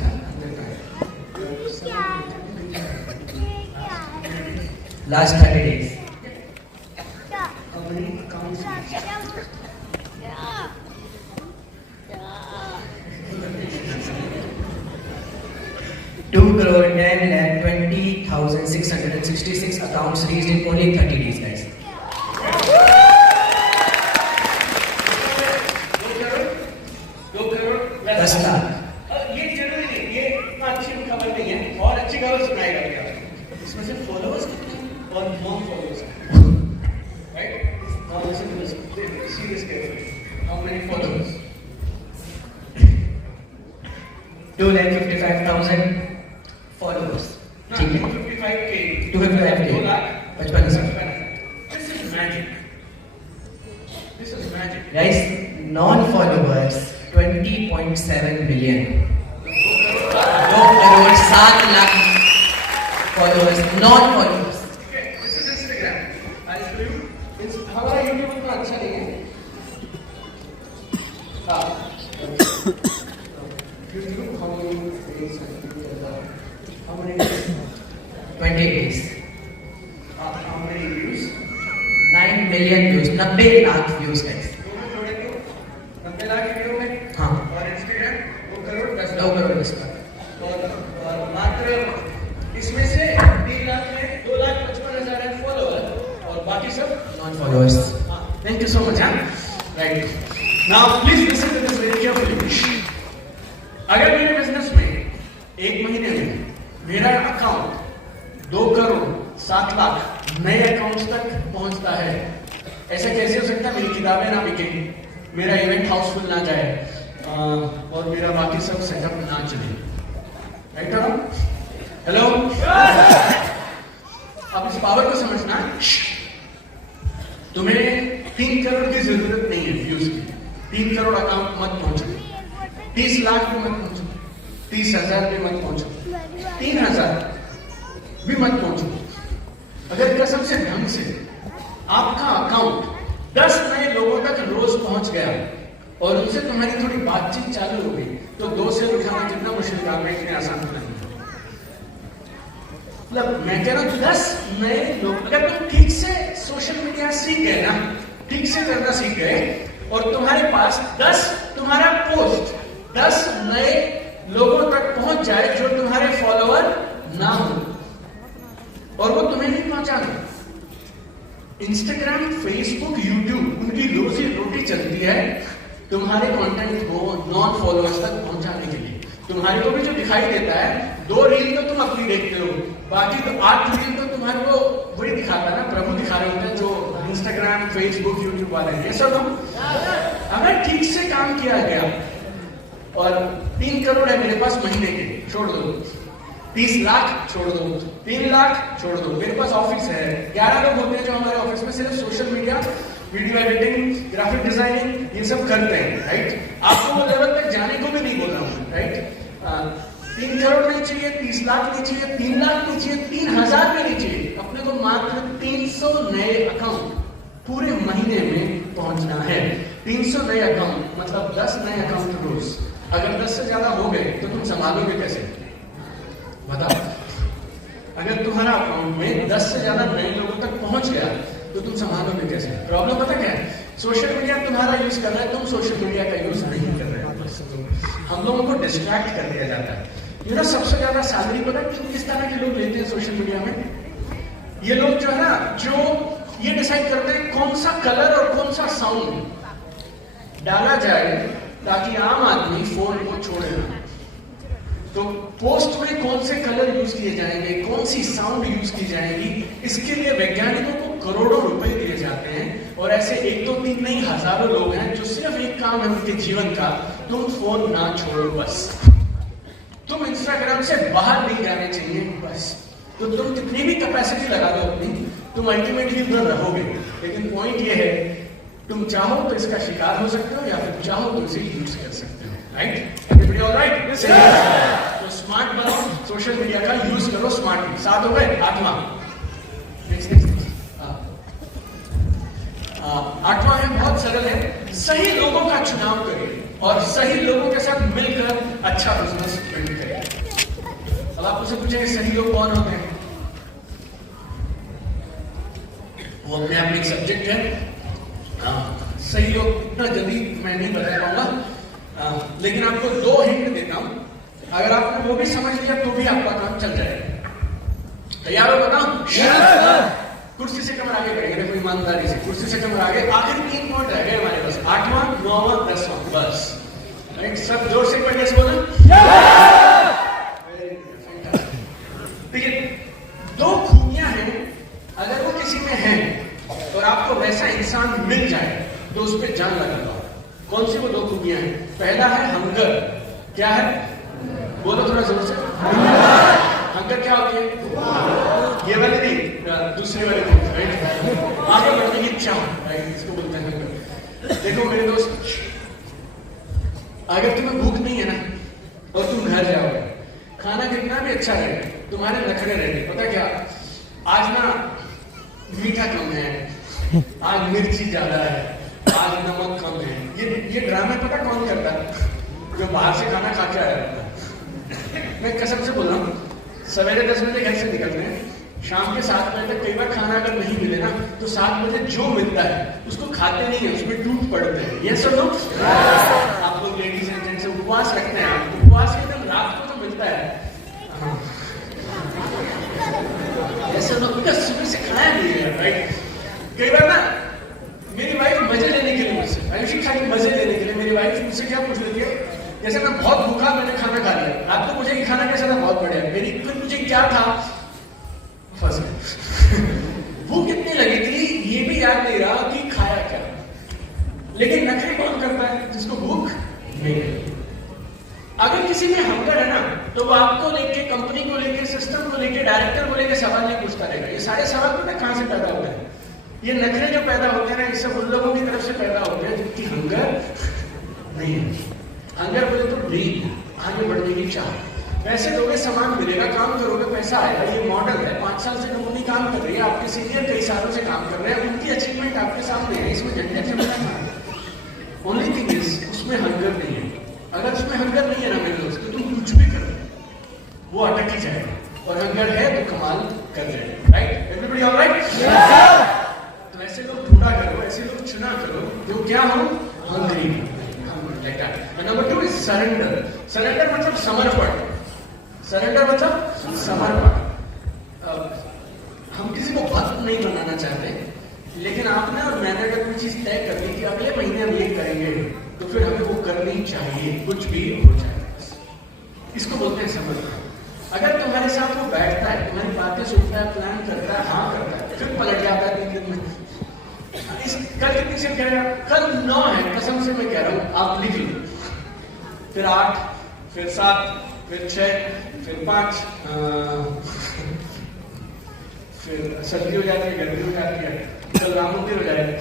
last 30 days 2,10,20,666 accounts reached in only 30 days, guys. 2 crore 10 lakh. ये जरूरी नहीं, ये इतना अच्छी खबर नहीं है, और अच्छी खबर सुनाएगा क्या, इसमें से फॉलोअर्स कितने और non followers, right. Now listen to this, see this carefully, how many followers, 2,55,000 followers. ठीक है, 255K, 255K, 2 lakh 55,000. This is magic. This is magic. Guys, non-followers 20.7 million. 2,07,00,000 followers, non-followers. Okay, this is Instagram. I'll show you. हमारा YouTube उतना अच्छा नहीं है। हाँ। YouTube how many days have you done that? How many days? 28 days. How many views? 9 million views. 90 lakh views, guys. 90 lakh video में। हाँ। और Instagram 2 करोड़ 10 2 करोड़ 10 लाख। और मात्र इसमें से 3 लाख में 2,55,000 है फॉलोअर, और बाकी सब Non-followers. Thank you so much, huh? Right. Now, please listen to this very carefully. अगर मेरे बिजनेस में 1 महीने में मेरा अकाउंट 2 करोड़ 7 लाख नए अकाउंट्स तक पहुंचता है। ऐसा कैसे हो सकता है? मेरी किताबें ना बिके, मेरा इवेंट हाउसफुल ना जाए, और मेरा बाकी सब सेटअप ना चले। राइट और हेलो, अब इस पावर को समझना। तुम्हें 3 करोड़ की जरूरत नहीं है व्यूज की। 3 करोड़ अकाउंट मत पहुंचो, 30 लाख भी मत पहुंचो, 30,000 भी मत पहुंचो, 3,000 भी मत पहुंचो। अगर कसम से ढंग से आपका अकाउंट 10 नए लोगों तक रोज पहुंच गया और उनसे तुम्हारी थोड़ी बातचीत चालू हो गई, तो 2 से उठाना जितना मुश्किल काम है इतने आसान तो नहीं। मतलब मैं कह रहा हूं 10 नए लोग, अगर तुम ठीक से सोशल मीडिया सीख गए ना, ठीक से करना सीख गए, और तुम्हारे पास 10 तुम्हारा पोस्ट 10 नए लोगों तक पहुंच जाए जो तुम्हारे फॉलोअर ना हो, और वो तुम्हें नहीं पहुंचाना। इंस्टाग्राम, फेसबुक, यूट्यूब उनकी रोजी रोटी चलती है तुम्हारे कंटेंट को नॉन फॉलोअर्स तक पहुंचाने के लिए। तुम्हारे को भी जो दिखाई देता है, 2 रील तो तुम अपनी देखते हो, बाकी तो 8 रील तो तुम्हारे को वही दिखाता है ना, प्रभु दिखा रहे होते हैं जो इंस्टाग्राम, फेसबुक, यूट्यूब वाले हैं। ये सब अगर ठीक से काम किया गया, और 3 करोड़ है मेरे पास महीने के, छोड़ दो। 30 लाख छोड़ दो, 3 लाख छोड़ दो। मेरे पास ऑफिस है, 11 लोग होते हैं जो हमारे ऑफिस में सिर्फ social media, video editing, graphic designing ये सब करते हैं। राइट, आपको वो लेवल तक जाने को भी नहीं बोल रहा हूँ। राइट, 3 करोड़ नहीं चाहिए, 30 लाख नहीं चाहिए, 3 लाख नहीं चाहिए, 3,000 भी नहीं चाहिए। अपने को मात्र 300 नए अकाउंट पूरे महीने में पहुंचना है। 300 नए अकाउंट मतलब 10 नए अकाउंट रोज। अगर 10 से ज्यादा हो गए तो तुम संभालोगे कैसे? बताओ। अगर तुम्हारा अकाउंट में 10 से ज्यादा नए लोगों तक पहुंच गया तो तुम संभालोगे कैसे? प्रॉब्लम पता क्या है? सोशल मीडिया तुम्हारा यूज कर रहा है, तुम सोशल मीडिया का यूज नहीं कर रहे हो। हम लोगों को डिस्ट्रैक्ट कर दिया जाता है। मेरा सबसे ज्यादा सैलरी पता है किस तरह के लोग लेते हैं सोशल मीडिया में? ये लोग जो है ना, जो ये डिसाइड करते हैं कौन सा कलर और कौन सा साउंड डाला जाए ताकि आम आदमी फोन को छोड़े ना। तो पोस्ट में कौन से कलर यूज किए जाएंगे, कौन सी साउंड यूज की जाएगी, इसके लिए वैज्ञानिकों को करोड़ों रुपए दिए जाते हैं। और ऐसे 1 2 3 नहीं हजारों लोग हैं जो सिर्फ एक काम है उनके जीवन का, तुम फोन ना छोड़ो बस। तुम इंस्टाग्राम से बाहर नहीं जाने चाहिए बस। तो तुम कितनी भी कैपेसिटी लगा दो अपनी, तुम अल्टीमेटली उधर रहोगे। लेकिन पॉइंट ये है, तुम चाहो तो इसका शिकार हो सकते हो या फिर चाहो तो इसे यूज कर सकते हो। Right, everybody alright? तो स्मार्ट बनो, सोशल मीडिया का यूज करो स्मार्टली। 7 हो गए। 8वां, आठवां है, बहुत सरल है, सही लोगों का चुनाव करें और सही लोगों के साथ मिलकर अच्छा बिजनेस बिल्ड करें। अब आप मुझसे पूछेंगे सही लोग कौन होते हैं? वो अपने आप में एक सब्जेक्ट है। सही लोग इतना जल्दी मैं नहीं बता पाऊंगा, लेकिन आपको 2 हिंट देता हूं। अगर आपने वो भी समझ लिया तो भी आपका काम चल जाएगा। तैयार हो? बताऊं? कुर्सी से कमर आगे बढ़ेंगे, देखो ईमानदारी से, कुर्सी से कमर आगे। आखिर 3 पॉइंट रह गए हमारे पास, 8वां, 9वां, 10वां, बस। राइट, सब जोर से पढ़ने से बोला। ठीक है, 2 खूबियां हैं, अगर वो किसी में है और आपको वैसा इंसान मिल जाए तो उस पर जान लगा दो। कौन सी वो 2 खूबियां हैं? पहला है हंगर। क्या है? बोलो थोड़ा जोर से। हंगर क्या होती है? ये वाली नहीं, दूसरी वाली नहीं। राइट, आगे बढ़ने की चाह, राइट, इसको बोलते हैं हंगर। देखो मेरे दोस्त, अगर तुम्हें भूख नहीं है ना और तुम घर जाओगे, खाना कितना भी अच्छा रहे, तुम्हारे नखरे रहेंगे। पता क्या, आज ना मीठा कम है, आज मिर्ची ज्यादा है, आज नमक कम है। ये ड्रामा पता कौन करता है? जो बाहर से खाना खा के आया रहता है। मैं कसम से बोल रहा हूँ, सवेरे 10 बजे घर से निकलते हैं, शाम के 7 बजे तक कई बार खाना अगर नहीं मिले ना तो 7 बजे जो मिलता है उसको खाते नहीं है, उसमें टूट पड़ते हैं। ये सब लोग, आप लोग लेडीज एंड जेंट्स उपवास रखते हैं। उपवास के दिन रात को जो मिलता है, ऐसे लोग सुबह से खाया नहीं है। राइट, कई बार ना मेरी वाइफ मजे लेने के लिए मुझसे, आयुषी खाली मजे लेने के लिए मेरी वाइफ मुझसे क्या पूछ लेती है, जैसे मैं बहुत भूखा, मैंने खाना खा लिया, रात को मुझे खाना कैसा था? बहुत बढ़िया। मेरी फिर मुझे क्या था? फंस गए। लेकिन नखरे कौन करता है? जिसको भूख नहीं है। अगर किसी में हंगर है ना, तो वो आपको लेके, कंपनी को लेके, सिस्टम को लेके, डायरेक्टर को लेके सवाल नहीं पूछता रहेगा। ये सारे सवाल पता कहां से पैदा होते हैं? ये नखरे जो पैदा होते हैं ना, ये सब उन लोगों की तरफ से पैदा होते हैं जिनकी हंगर नहीं है। हंगर बोले तो ड्रीम, आगे बढ़ने की चाह। पैसे दोगे, सामान मिलेगा, काम करोगे, पैसा आएगा। ये मॉडल है। 5 साल से कंपनी काम कर रही है, आपके सीनियर कई सालों से काम कर रहे हैं, उनकी अचीवमेंट आपके सामने है, इसमें झंझट झमेला। ओनली थिंग इज उसमें हंगर नहीं है। अगर उसमें हंगर नहीं है ना मेरे दोस्त, तो तुम कुछ भी करो वो अटक ही जाएगा, और हंगर है तो कमाल कर जाएगा। राइट? Everybody alright? तो ऐसे लोग ढूंढा करो, ऐसे लोग चुना करो जो क्या हो, hungry. Number 2 is surrender. Surrender मतलब समर्पण। सरेंडर मतलब समर्पण। हम किसी को भक्त नहीं बनाना चाहते, लेकिन आपने और मैंने अगर कोई चीज तय कर दी कि अगले महीने हम ये करेंगे, तो फिर हमें वो करनी चाहिए, कुछ भी हो जाए। इसको बोलते हैं समर्पण। अगर तुम्हारे साथ वो बैठता है, तुम्हारी बातें सुनता है, प्लान करता है, हाँ करता है, फिर पलट जाता है 3 दिन में। कल कितनी से कह रहा है? कल 9 है, कसम से मैं कह रहा हूं, आप लिख लो। फिर 8, फिर 7, फिर 6, फिर 5, फिर सर्दी हो जाती है, गर्मी हो जाती है, कल राम मंदिर हो जाएगा,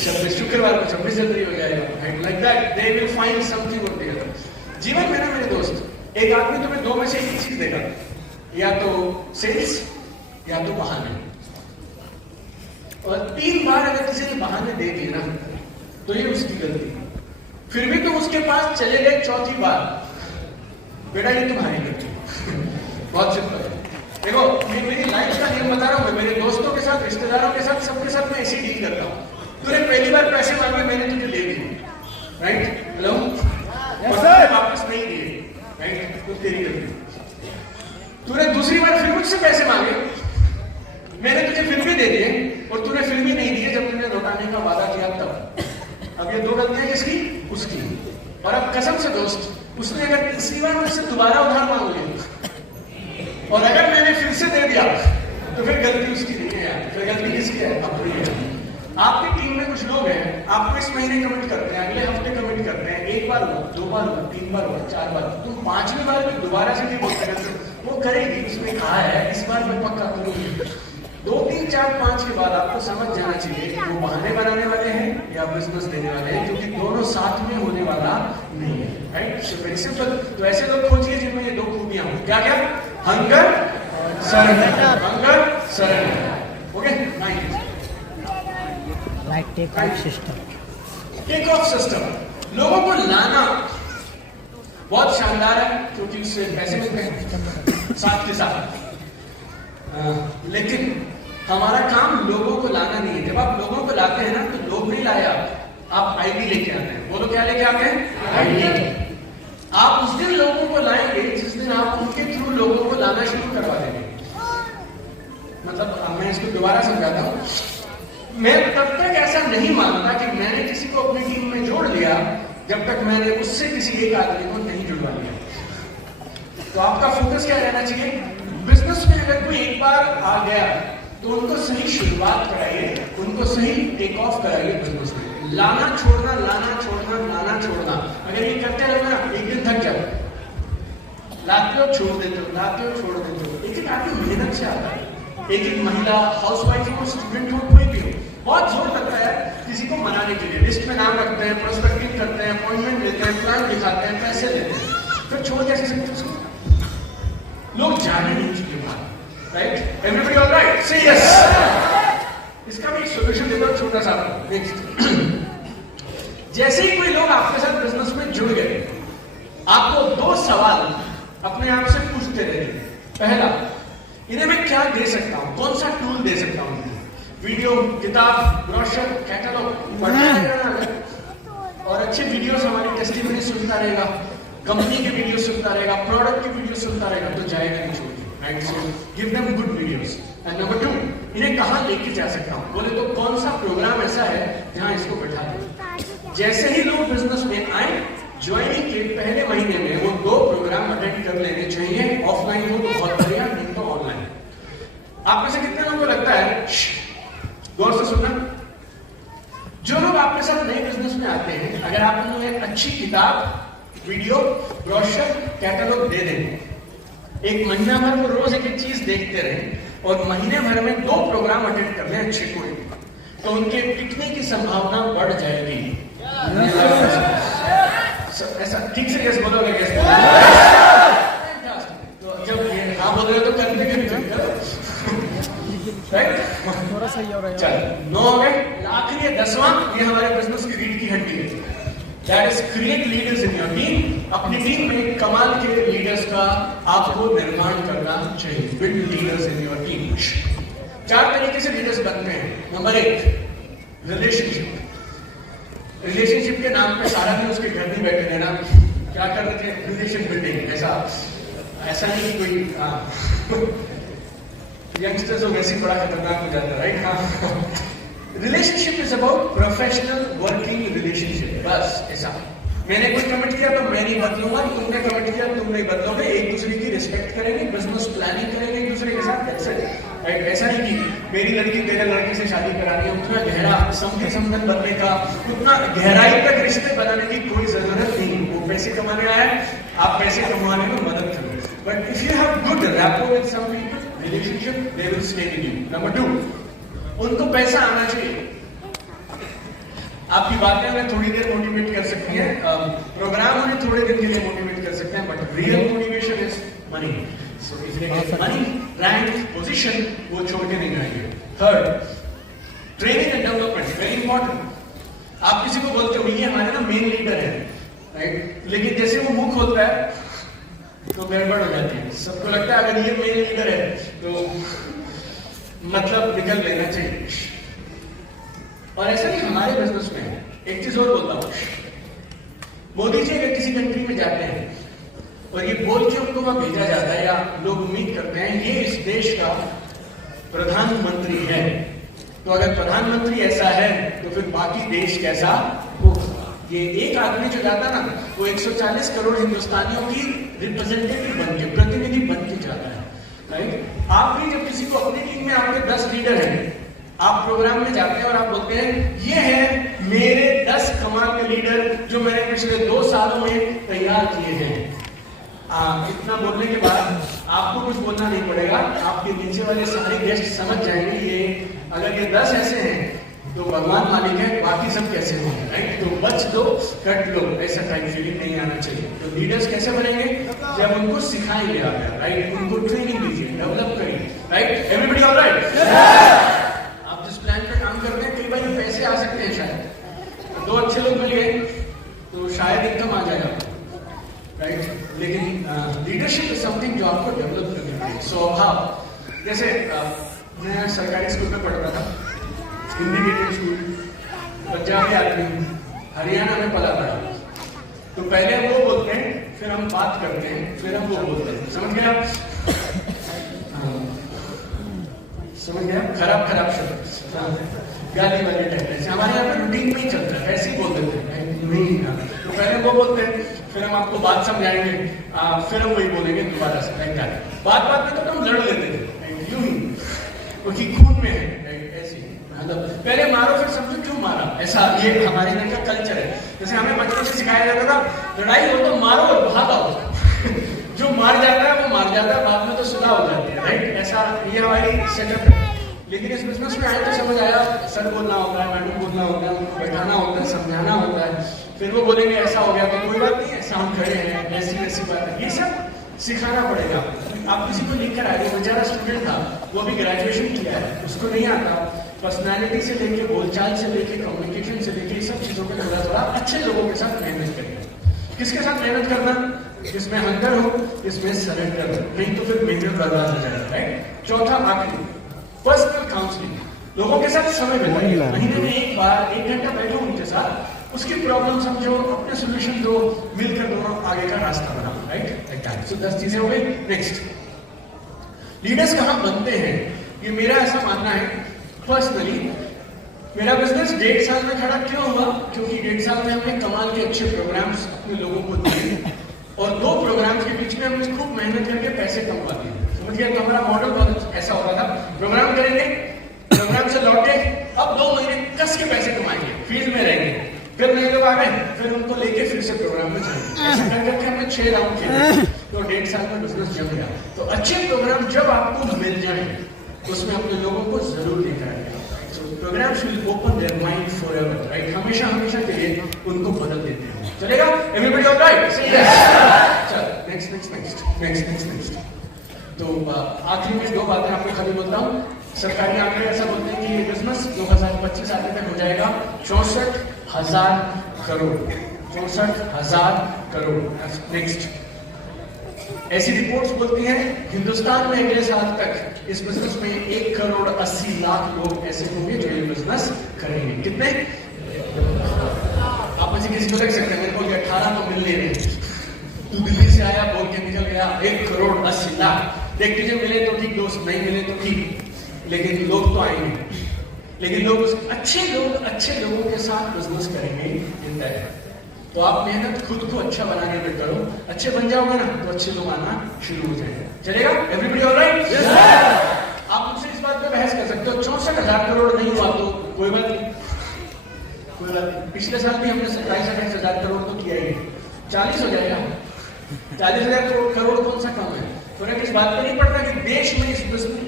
26 शुक्रवार को 26 जनवरी हो जाएगा। Like that they will find something और द अदर। जीवन में ना मेरे दोस्त, एक आदमी तुम्हें 2 में से एक चीज देगा, या तो सेल्स या तो बहाने। और 3 बार अगर किसी ने बहाने दे दिए ना, तो ये उसकी गलती। फिर भी तुम उसके पास चले गए 4थी बार, बेटा ये तुम्हारी गलती। बहुत सिंपल है। देखो, मैं मेरी लाइफ का नियम बता रहा हूँ। मेरे दोस्तों के साथ, रिश्तेदारों के साथ, सबके साथ मैं ऐसे डील करता हूँ। तूने पहली बार पैसे मांगे, मैंने तुझे दे दिए, राइट? हेलो, वापस नहीं दिए, राइट? तो तेरी गलती। तूने दूसरी बार फिर मुझसे पैसे मांगे, मैंने तुझे फिर भी दे दिए, और तूने फिर भी नहीं दिए जब तूने लौटाने का वादा किया तब। अब ये 2 गलतियां किसकी? उसकी। और अब कसम से दोस्त, उसने अगर तीसरी बार मुझसे दोबारा उधार मांग लिया, और अगर मैंने फिर से दे दिया, तो फिर गलती उसकी नहीं है यार, फिर गलती किसकी है? अपनी है। आपकी टीम में कुछ लोग हैं, आपको इस महीने कमिट करते हैं, अगले हफ्ते कमिट करते हैं, 1 बार हुआ, 2 बार हुआ, 3 बार हुआ, 4 बार, तुम 5वीं बार भी दोबारा से नहीं बोलते हैं, वो करेगी, उसने कहा है इस बार मैं पक्का करूंगी। 2, 3, 4, 5 के बाद आपको समझ जाना चाहिए कि वो बहाने बनाने वाले हैं या बिजनेस देने वाले हैं, क्योंकि दोनों साथ में होने वाला नहीं है। राइट? So very simple. तो ऐसे लोग खोजिए जिनमें ये 2 खूबियां हो। क्या क्या? Hunger, surrender. Hunger, surrender. Okay? Nice. Like take off system. Take off system लोगों को लाना बहुत शानदार है, क्योंकि उससे पैसे मिलते हैं साथ के साथ। लेकिन हमारा काम लोगों को लाना नहीं है। जब आप लोगों को लाते हैं ना, तो लोग नहीं लाए, आप आईडी लेके आते हैं। बोलो क्या लेके आते हैं? आईडी। आप उस दिन लोगों को लाएंगे जिस दिन आप उनके थ्रू लोगों को लाना शुरू करवा देंगे। मतलब मैं इसको दोबारा समझाता हूं। मैं तब तक ऐसा नहीं मानता कि मैंने किसी को अपनी टीम में जोड़ लिया जब तक मैंने उससे किसी एक आदमी को नहीं जुड़वा लिया। तो आपका फोकस क्या रहना चाहिए? बिजनेस में अगर कोई एक बार आ गया, तो उनको सही शुरुआत कराइए, उनको सही टेक ऑफ कराइए बिजनेस में। लाना छोड़ना, लाना छोड़ना, लाना छोड़ना, अगर ये करते रहे ना, एक दिन थक जाओ। लाते हो छोड़ देते हो, लाते हो छोड़ देते हो। एक एक आदमी मेहनत से आता है। एक एक महिला, हाउसवाइफ हो, स्टूडेंट हो, कोई भी हो, बहुत जोर लगता है किसी को मनाने के लिए। लिस्ट में नाम रखते हैं, प्रोस्पेक्टिंग करते हैं, अपॉइंटमेंट लेते हैं, प्लान दिखाते हैं, पैसे लेते हैं, फिर छोड़ कैसे सकते उसको? लोग जाने नहीं चुके बाहर। राइट? Everybody alright? से यस। इसका भी एक सोल्यूशन देता हूं छोटा सा। जैसे ही कोई लोग आपके साथ बिजनेस में जुड़ गए, आपको 2 सवाल अपने आप से पूछते रहिए। पहला, इन्हें मैं क्या दे सकता हूं? कौन सा टूल दे सकता हूं? वीडियो, किताब, ब्रोशर, कैटलॉग पढ़ना रहेगा, और अच्छे वीडियोस हमारी टेस्टिमनी सुनता रहेगा, कंपनी के वीडियो सुनता रहेगा, प्रोडक्ट के वीडियो सुनता रहेगा, तो जाएगा नहीं छोड़ के। Right? So give them good videos. And number 2, इन्हें कहां लेके जा सकता हूं? बोले तो कौन सा प्रोग्राम ऐसा है जहां इसको बैठा दें? जैसे ही लोग बिजनेस में आए, ज्वाइनिंग के पहले महीने में वो 2 प्रोग्राम अटेंड कर लेने चाहिए। ऑफलाइन हो तो बहुत बढ़िया, नहीं तो ऑनलाइन। आप में से कितने लोगों को लगता है, गौर से सुनना, जो लोग आपके साथ अच्छी किताब, वीडियो, ब्रोशर, कैटलॉग दे दें। एक महीना भर वो रोज एक एक चीज देखते रहें और महीने भर में 2 प्रोग्राम अटेंड कर लें अच्छे कोई, तो उनके टिकने की संभावना बढ़ जाएगी। ऐसा ठीक से कैसे बोलोगे? कैसे तो जब ये हाँ बोल रहे हो तो करने के भी राइट, थोड़ा सही हो रहा है। चल 9 हो गए। आखिरी है 10वां, ये हमारे बिजनेस की रीढ़ की हड्डी है। That is create leaders in your team. अपनी टीम में कमाल के लीडर्स का आपको निर्माण करना चाहिए। Build leaders in your team. 4 तरीके से लीडर्स बनते हैं। Number 1, relationship. रिलेशनशिप के नाम पे सारा दिन उसके घर नहीं बैठे रहना। क्या कर रहे थे? Relation building. ऐसा नहीं कि कोई यंगस्टर्स हो वैसे बड़ा खतरनाक हो जाता है, राइट? हाँ। Relationship is about professional working relationship. बस ऐसा, मैंने कोई कमिट किया तो मैं नहीं बदलूंगा, तुमने कमिट किया तुम नहीं बदलोगे। एक दूसरे की रिस्पेक्ट करेंगे, बिजनेस प्लानिंग करेंगे एक दूसरे के साथ। कैसे? राइट? ऐसा नहीं कि मेरी लड़की तेरे लड़के से शादी करानी है। उतना गहरा समझे संबंध बनने का, उतना गहराई तक रिश्ते बनाने की कोई जरूरत नहीं। वो पैसे कमाने आया है, आप पैसे कमाने में मदद करो। But if you have good rapport with some people, relationship, they will stay with you. Number 2, उनको पैसा आना चाहिए। आपकी बातें उन्हें थोड़ी देर मोटिवेट कर सकती हैं, प्रोग्राम उन्हें थोड़े दिन के लिए मोटिवेट कर सकते हैं, but real motivation is money. So if they get money, rank, position, वो छोड़ के नहीं जाएंगे। 3rd, training and development, very important. आप किसी को बोलते हो ये हमारे ना मेन लीडर है, राइट? लेकिन जैसे वो मुंह खोलता है तो गड़बड़ हो जाती है। सबको लगता है अगर ये मेन लीडर है तो मतलब निकल लेना चाहिए। और ऐसा नहीं हमारे बिजनेस में है। एक चीज और बोलता हूं, मोदी जी अगर किसी कंट्री में जाते हैं और ये बोल के उनको वहां भेजा जाता है या लोग उम्मीद करते हैं ये इस देश का प्रधानमंत्री है, तो अगर प्रधानमंत्री ऐसा है तो फिर बाकी देश कैसा होगा? ये एक आदमी जो जाता ना, वो 140 करोड़ हिंदुस्तानियों की रिप्रेजेंटेटिव बन के, प्रतिनिधि बन के जाता है, राइट? आप भी जब किसी को अपनी टीम में आपके 10 लीडर हैं, आप प्रोग्राम में जाते हैं और आप बोलते हैं ये है मेरे 10 कमाल के लीडर जो मैंने पिछले 2 सालों में तैयार किए हैं। इतना बोलने के बाद आपको कुछ बोलना नहीं पड़ेगा, आपके नीचे वाले सारे गेस्ट समझ जाएंगे ये अगर ये 10 ऐसे हैं तो भगवान मालिक है, बाकी सब कैसे होंगे, राइट? तो बच दो, कट लो, ऐसा टाइप फीलिंग नहीं आना चाहिए। तो लीडर्स कैसे बनेंगे? जब उनको सिखाएंगे आप, राइट? उनको ट्रेनिंग दीजिए, डेवलप करिए, राइट? Everybody alright? आप जिस प्लान पे काम करते हैं, कई बार पैसे आ सकते हैं, शायद 2 अच्छे लोग मिल गए तो शायद इनकम आ जाएगा, राइट? लेकिन लीडरशिप इज समथिंग जो आपको डेवलप करनी है। स्वभाव, जैसे मैं सरकारी स्कूल में पढ़ता था, हिंदी मीडियम स्कूल, पंजाबी आदमी, हरियाणा में पला पड़ा, तो पहले हम वो बोलते हैं, फिर हम बात करते हैं, फिर हम वो बोलते हैं। समझ गए आप? समझ गया? खराब शब्द, गाली वाली टाइप, ऐसे हमारे यहाँ पे रूटीन में ही चलता है, ऐसे ही बोल देते हैं। नहीं, तो पहले वो बोलते हैं, फिर हम आपको बात समझाएंगे, फिर हम वही बोलेंगे दोबारा से। बात में तो हम लड़ लेते थे, यूं ही, क्योंकि खून में है, ऐसे मतलब पहले मारो फिर समझो क्यों मारा, ऐसा ये हमारे यहाँ का कल्चर है। जैसे हमें बचपन से सिखाया जाता था लड़ाई हो तो मारो और भागो। जो मार जाता है वो मार जाता है, बाद में तो सुलह हो जाती है, राइट? ऐसा ये हमारी सेटअप है। लेकिन इस बिजनेस में आए तो समझ आया, सर बोलना होता है, मैडम बोलना होता है, उनको बैठाना होता है, समझाना होता है। फिर वो बोलेंगे ऐसा हो गया तो कोई बात नहीं, ऐसा हम खड़े हैं, ऐसी बात है। ये सब सिखाना पड़ेगा। आप किसी को लिख कर आए, वो बेचारा स्टूडेंट था, वो भी ग्रेजुएशन किया है, उसको नहीं आता, पर्सनैलिटी से लेके, बोलचाल से लेके, कम्युनिकेशन से लेके, सब चीजों पे थोड़ा अच्छे लोगों के साथ मेहनत करें। किसके साथ मेहनत करना? जिसमें हंगर हो, जिसमें सरेंडर हो, नहीं तो फिर मेहनत बर्बाद हो जाएगा, राइट? चौथा आखिरी, पर्सनल काउंसलिंग। लोगों के साथ समय बिताइए, महीने में 1 बार 1 घंटा बैठो उनके साथ, उसकी प्रॉब्लम समझो, अपने सोल्यूशन दो, मिलकर दोनों आगे का रास्ता बनाओ, राइट? सो 10 चीजें हो गई। नेक्स्ट, लीडर्स कहाँ बनते हैं? ये मेरा ऐसा मानना है पर्सनली। मेरा बिजनेस 1.5 साल में खड़ा क्यों हुआ? क्योंकि 1.5 साल में हमने कमाल के अच्छे प्रोग्राम्स अपने लोगों को दिए और 2 प्रोग्राम्स के बीच में हमने खूब मेहनत करके पैसे कमा दिए। समझ गया? तो हमारा मॉडल बहुत ऐसा होता था, प्रोग्राम करेंगे, प्रोग्राम से लौटे, अब 2 महीने कस के पैसे कमाएंगे, फील्ड में रहेंगे, फिर नए लोग आ गए, फिर उनको लेके फिर से प्रोग्राम में जाएंगे। ऐसा कर करके हमने 6 राउंड खेले, तो 1.5 साल में बिजनेस जम गया। तो अच्छे प्रोग्राम जब आपको मिल जाए, उसमें अपने लोगों को जरूर लेकर आइए। Programs will open their mind forever, right? हमेशा हमेशा के लिए उनको बदल देते हैं। चलेगा? Everybody alright? से यस। चल नेक्स्ट। तो आखिरी में 2 बातें आपको खाली बोलता हूँ। सरकारी आंकड़े ऐसा बोलते हैं कि ये बिजनेस 2025 आने तक हो जाएगा 64,000 करोड़। 64,000 करोड़। नेक्स्ट, ऐसी रिपोर्ट्स बोलती हैं हिंदुस्तान में अगले साल तक इस बिजनेस में 1,80,00,000 लोग ऐसे होंगे जो ये बिजनेस करेंगे। कितने? आप में से किसी को देख सकते हैं, मेरे को 18 तो मिल नहीं रहे। तू दिल्ली से आया, बोल के निकल गया 1,80,00,000। देख लीजिए, मिले तो ठीक दोस्त, नहीं मिले तो ठीक, लेकिन लोग तो आएंगे। लेकिन लोग अच्छे लोगों के साथ बिजनेस करेंगे, ये तय है। तो आप मेहनत खुद को अच्छा बनाने में करो, अच्छे बन जाओगे ना तो अच्छे लोग आना शुरू हो जाएंगे। चलेगा? Everybody alright? आप मुझसे इस बात पे बहस कर सकते हो, 64,000 करोड़ नहीं हुआ तो कोई बात नहीं। पिछले साल भी हमने 27,000 करोड़ तो किया ही, 40 हो जाएगा। 40,000 करोड़ कौन सा कम है? फर्क इस बात पर नहीं पड़ता कि देश में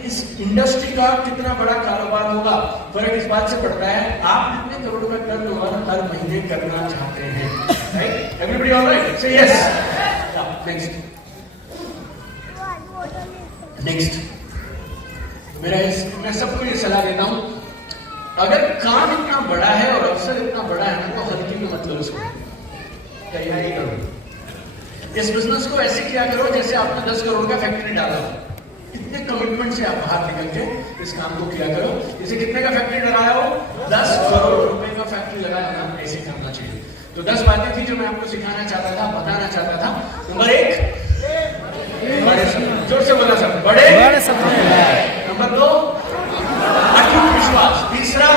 इस इंडस्ट्री का कितना बड़ा कारोबार होगा, फर्क इस बात से पड़ता है आप कितने करोड़ का टर्नओवर हर महीने करना चाहते हैं। राइट? Everybody alright? से यस। नेक्स्ट, मैं सबको ये सलाह देता हूं, अगर काम इतना बड़ा है और अवसर इतना बड़ा है ना, तो हल्की में मतलब उसको तैयारी करो। इस बिजनेस को ऐसे किया करो जैसे आपने 10 करोड़ का फैक्ट्री डाला। इतने कमिटमेंट से आप बाहर निकल के इस काम को किया करो। जैसे कितने का फैक्ट्री लगाया हो? 10 करोड़ रुपए का फैक्ट्री लगाया ना, ऐसे करना चाहिए। तो 10 बातें थी जो मैं आपको सिखाना चाहता था, बताना चाहता था। नंबर 1, बड़े सपने। जोर से बोला सब, बड़े सपने। नंबर 2, अटूट विश्वास। तीसरा,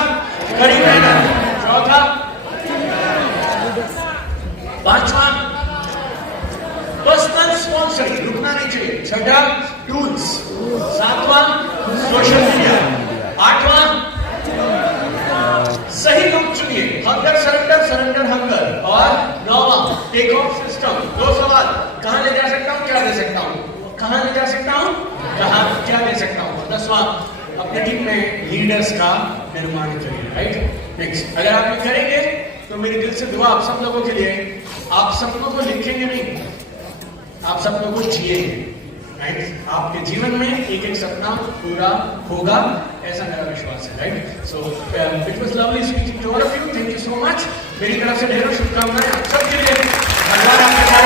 कड़ी मेहनत। चौथा, 5वां, पर्सनल स्पॉन्सरिंग, रुकना नहीं चाहिए। 6ठा, टूल्स। 7वां, सोशल मीडिया। 8वां, सही लोग चुनिए। Hunger surrender hunger. और 9वां, टेक ऑफ सिस्टम। 2 सवाल, कहां ले जा सकता हूं, क्या दे सकता हूं? कहां ले जा सकता हूं, कहां क्या दे सकता हूं? 10वां, अपने टीम में लीडर्स का निर्माण करिए। राइट? नेक्स्ट, अगर आप ये करेंगे तो मेरी दिल से दुआ आप सब लोगों के लिए, आप सपनों को लिखेंगे नहीं, आप सपनों को जिएंगे। राइट? आपके जीवन में एक एक सपना पूरा होगा, ऐसा मेरा विश्वास है। Right? So it was lovely speaking to all of you. Thank you so much. मेरी तरफ से ढेरों शुभकामनाएं आप सबके लिए। भगवान आपके साथ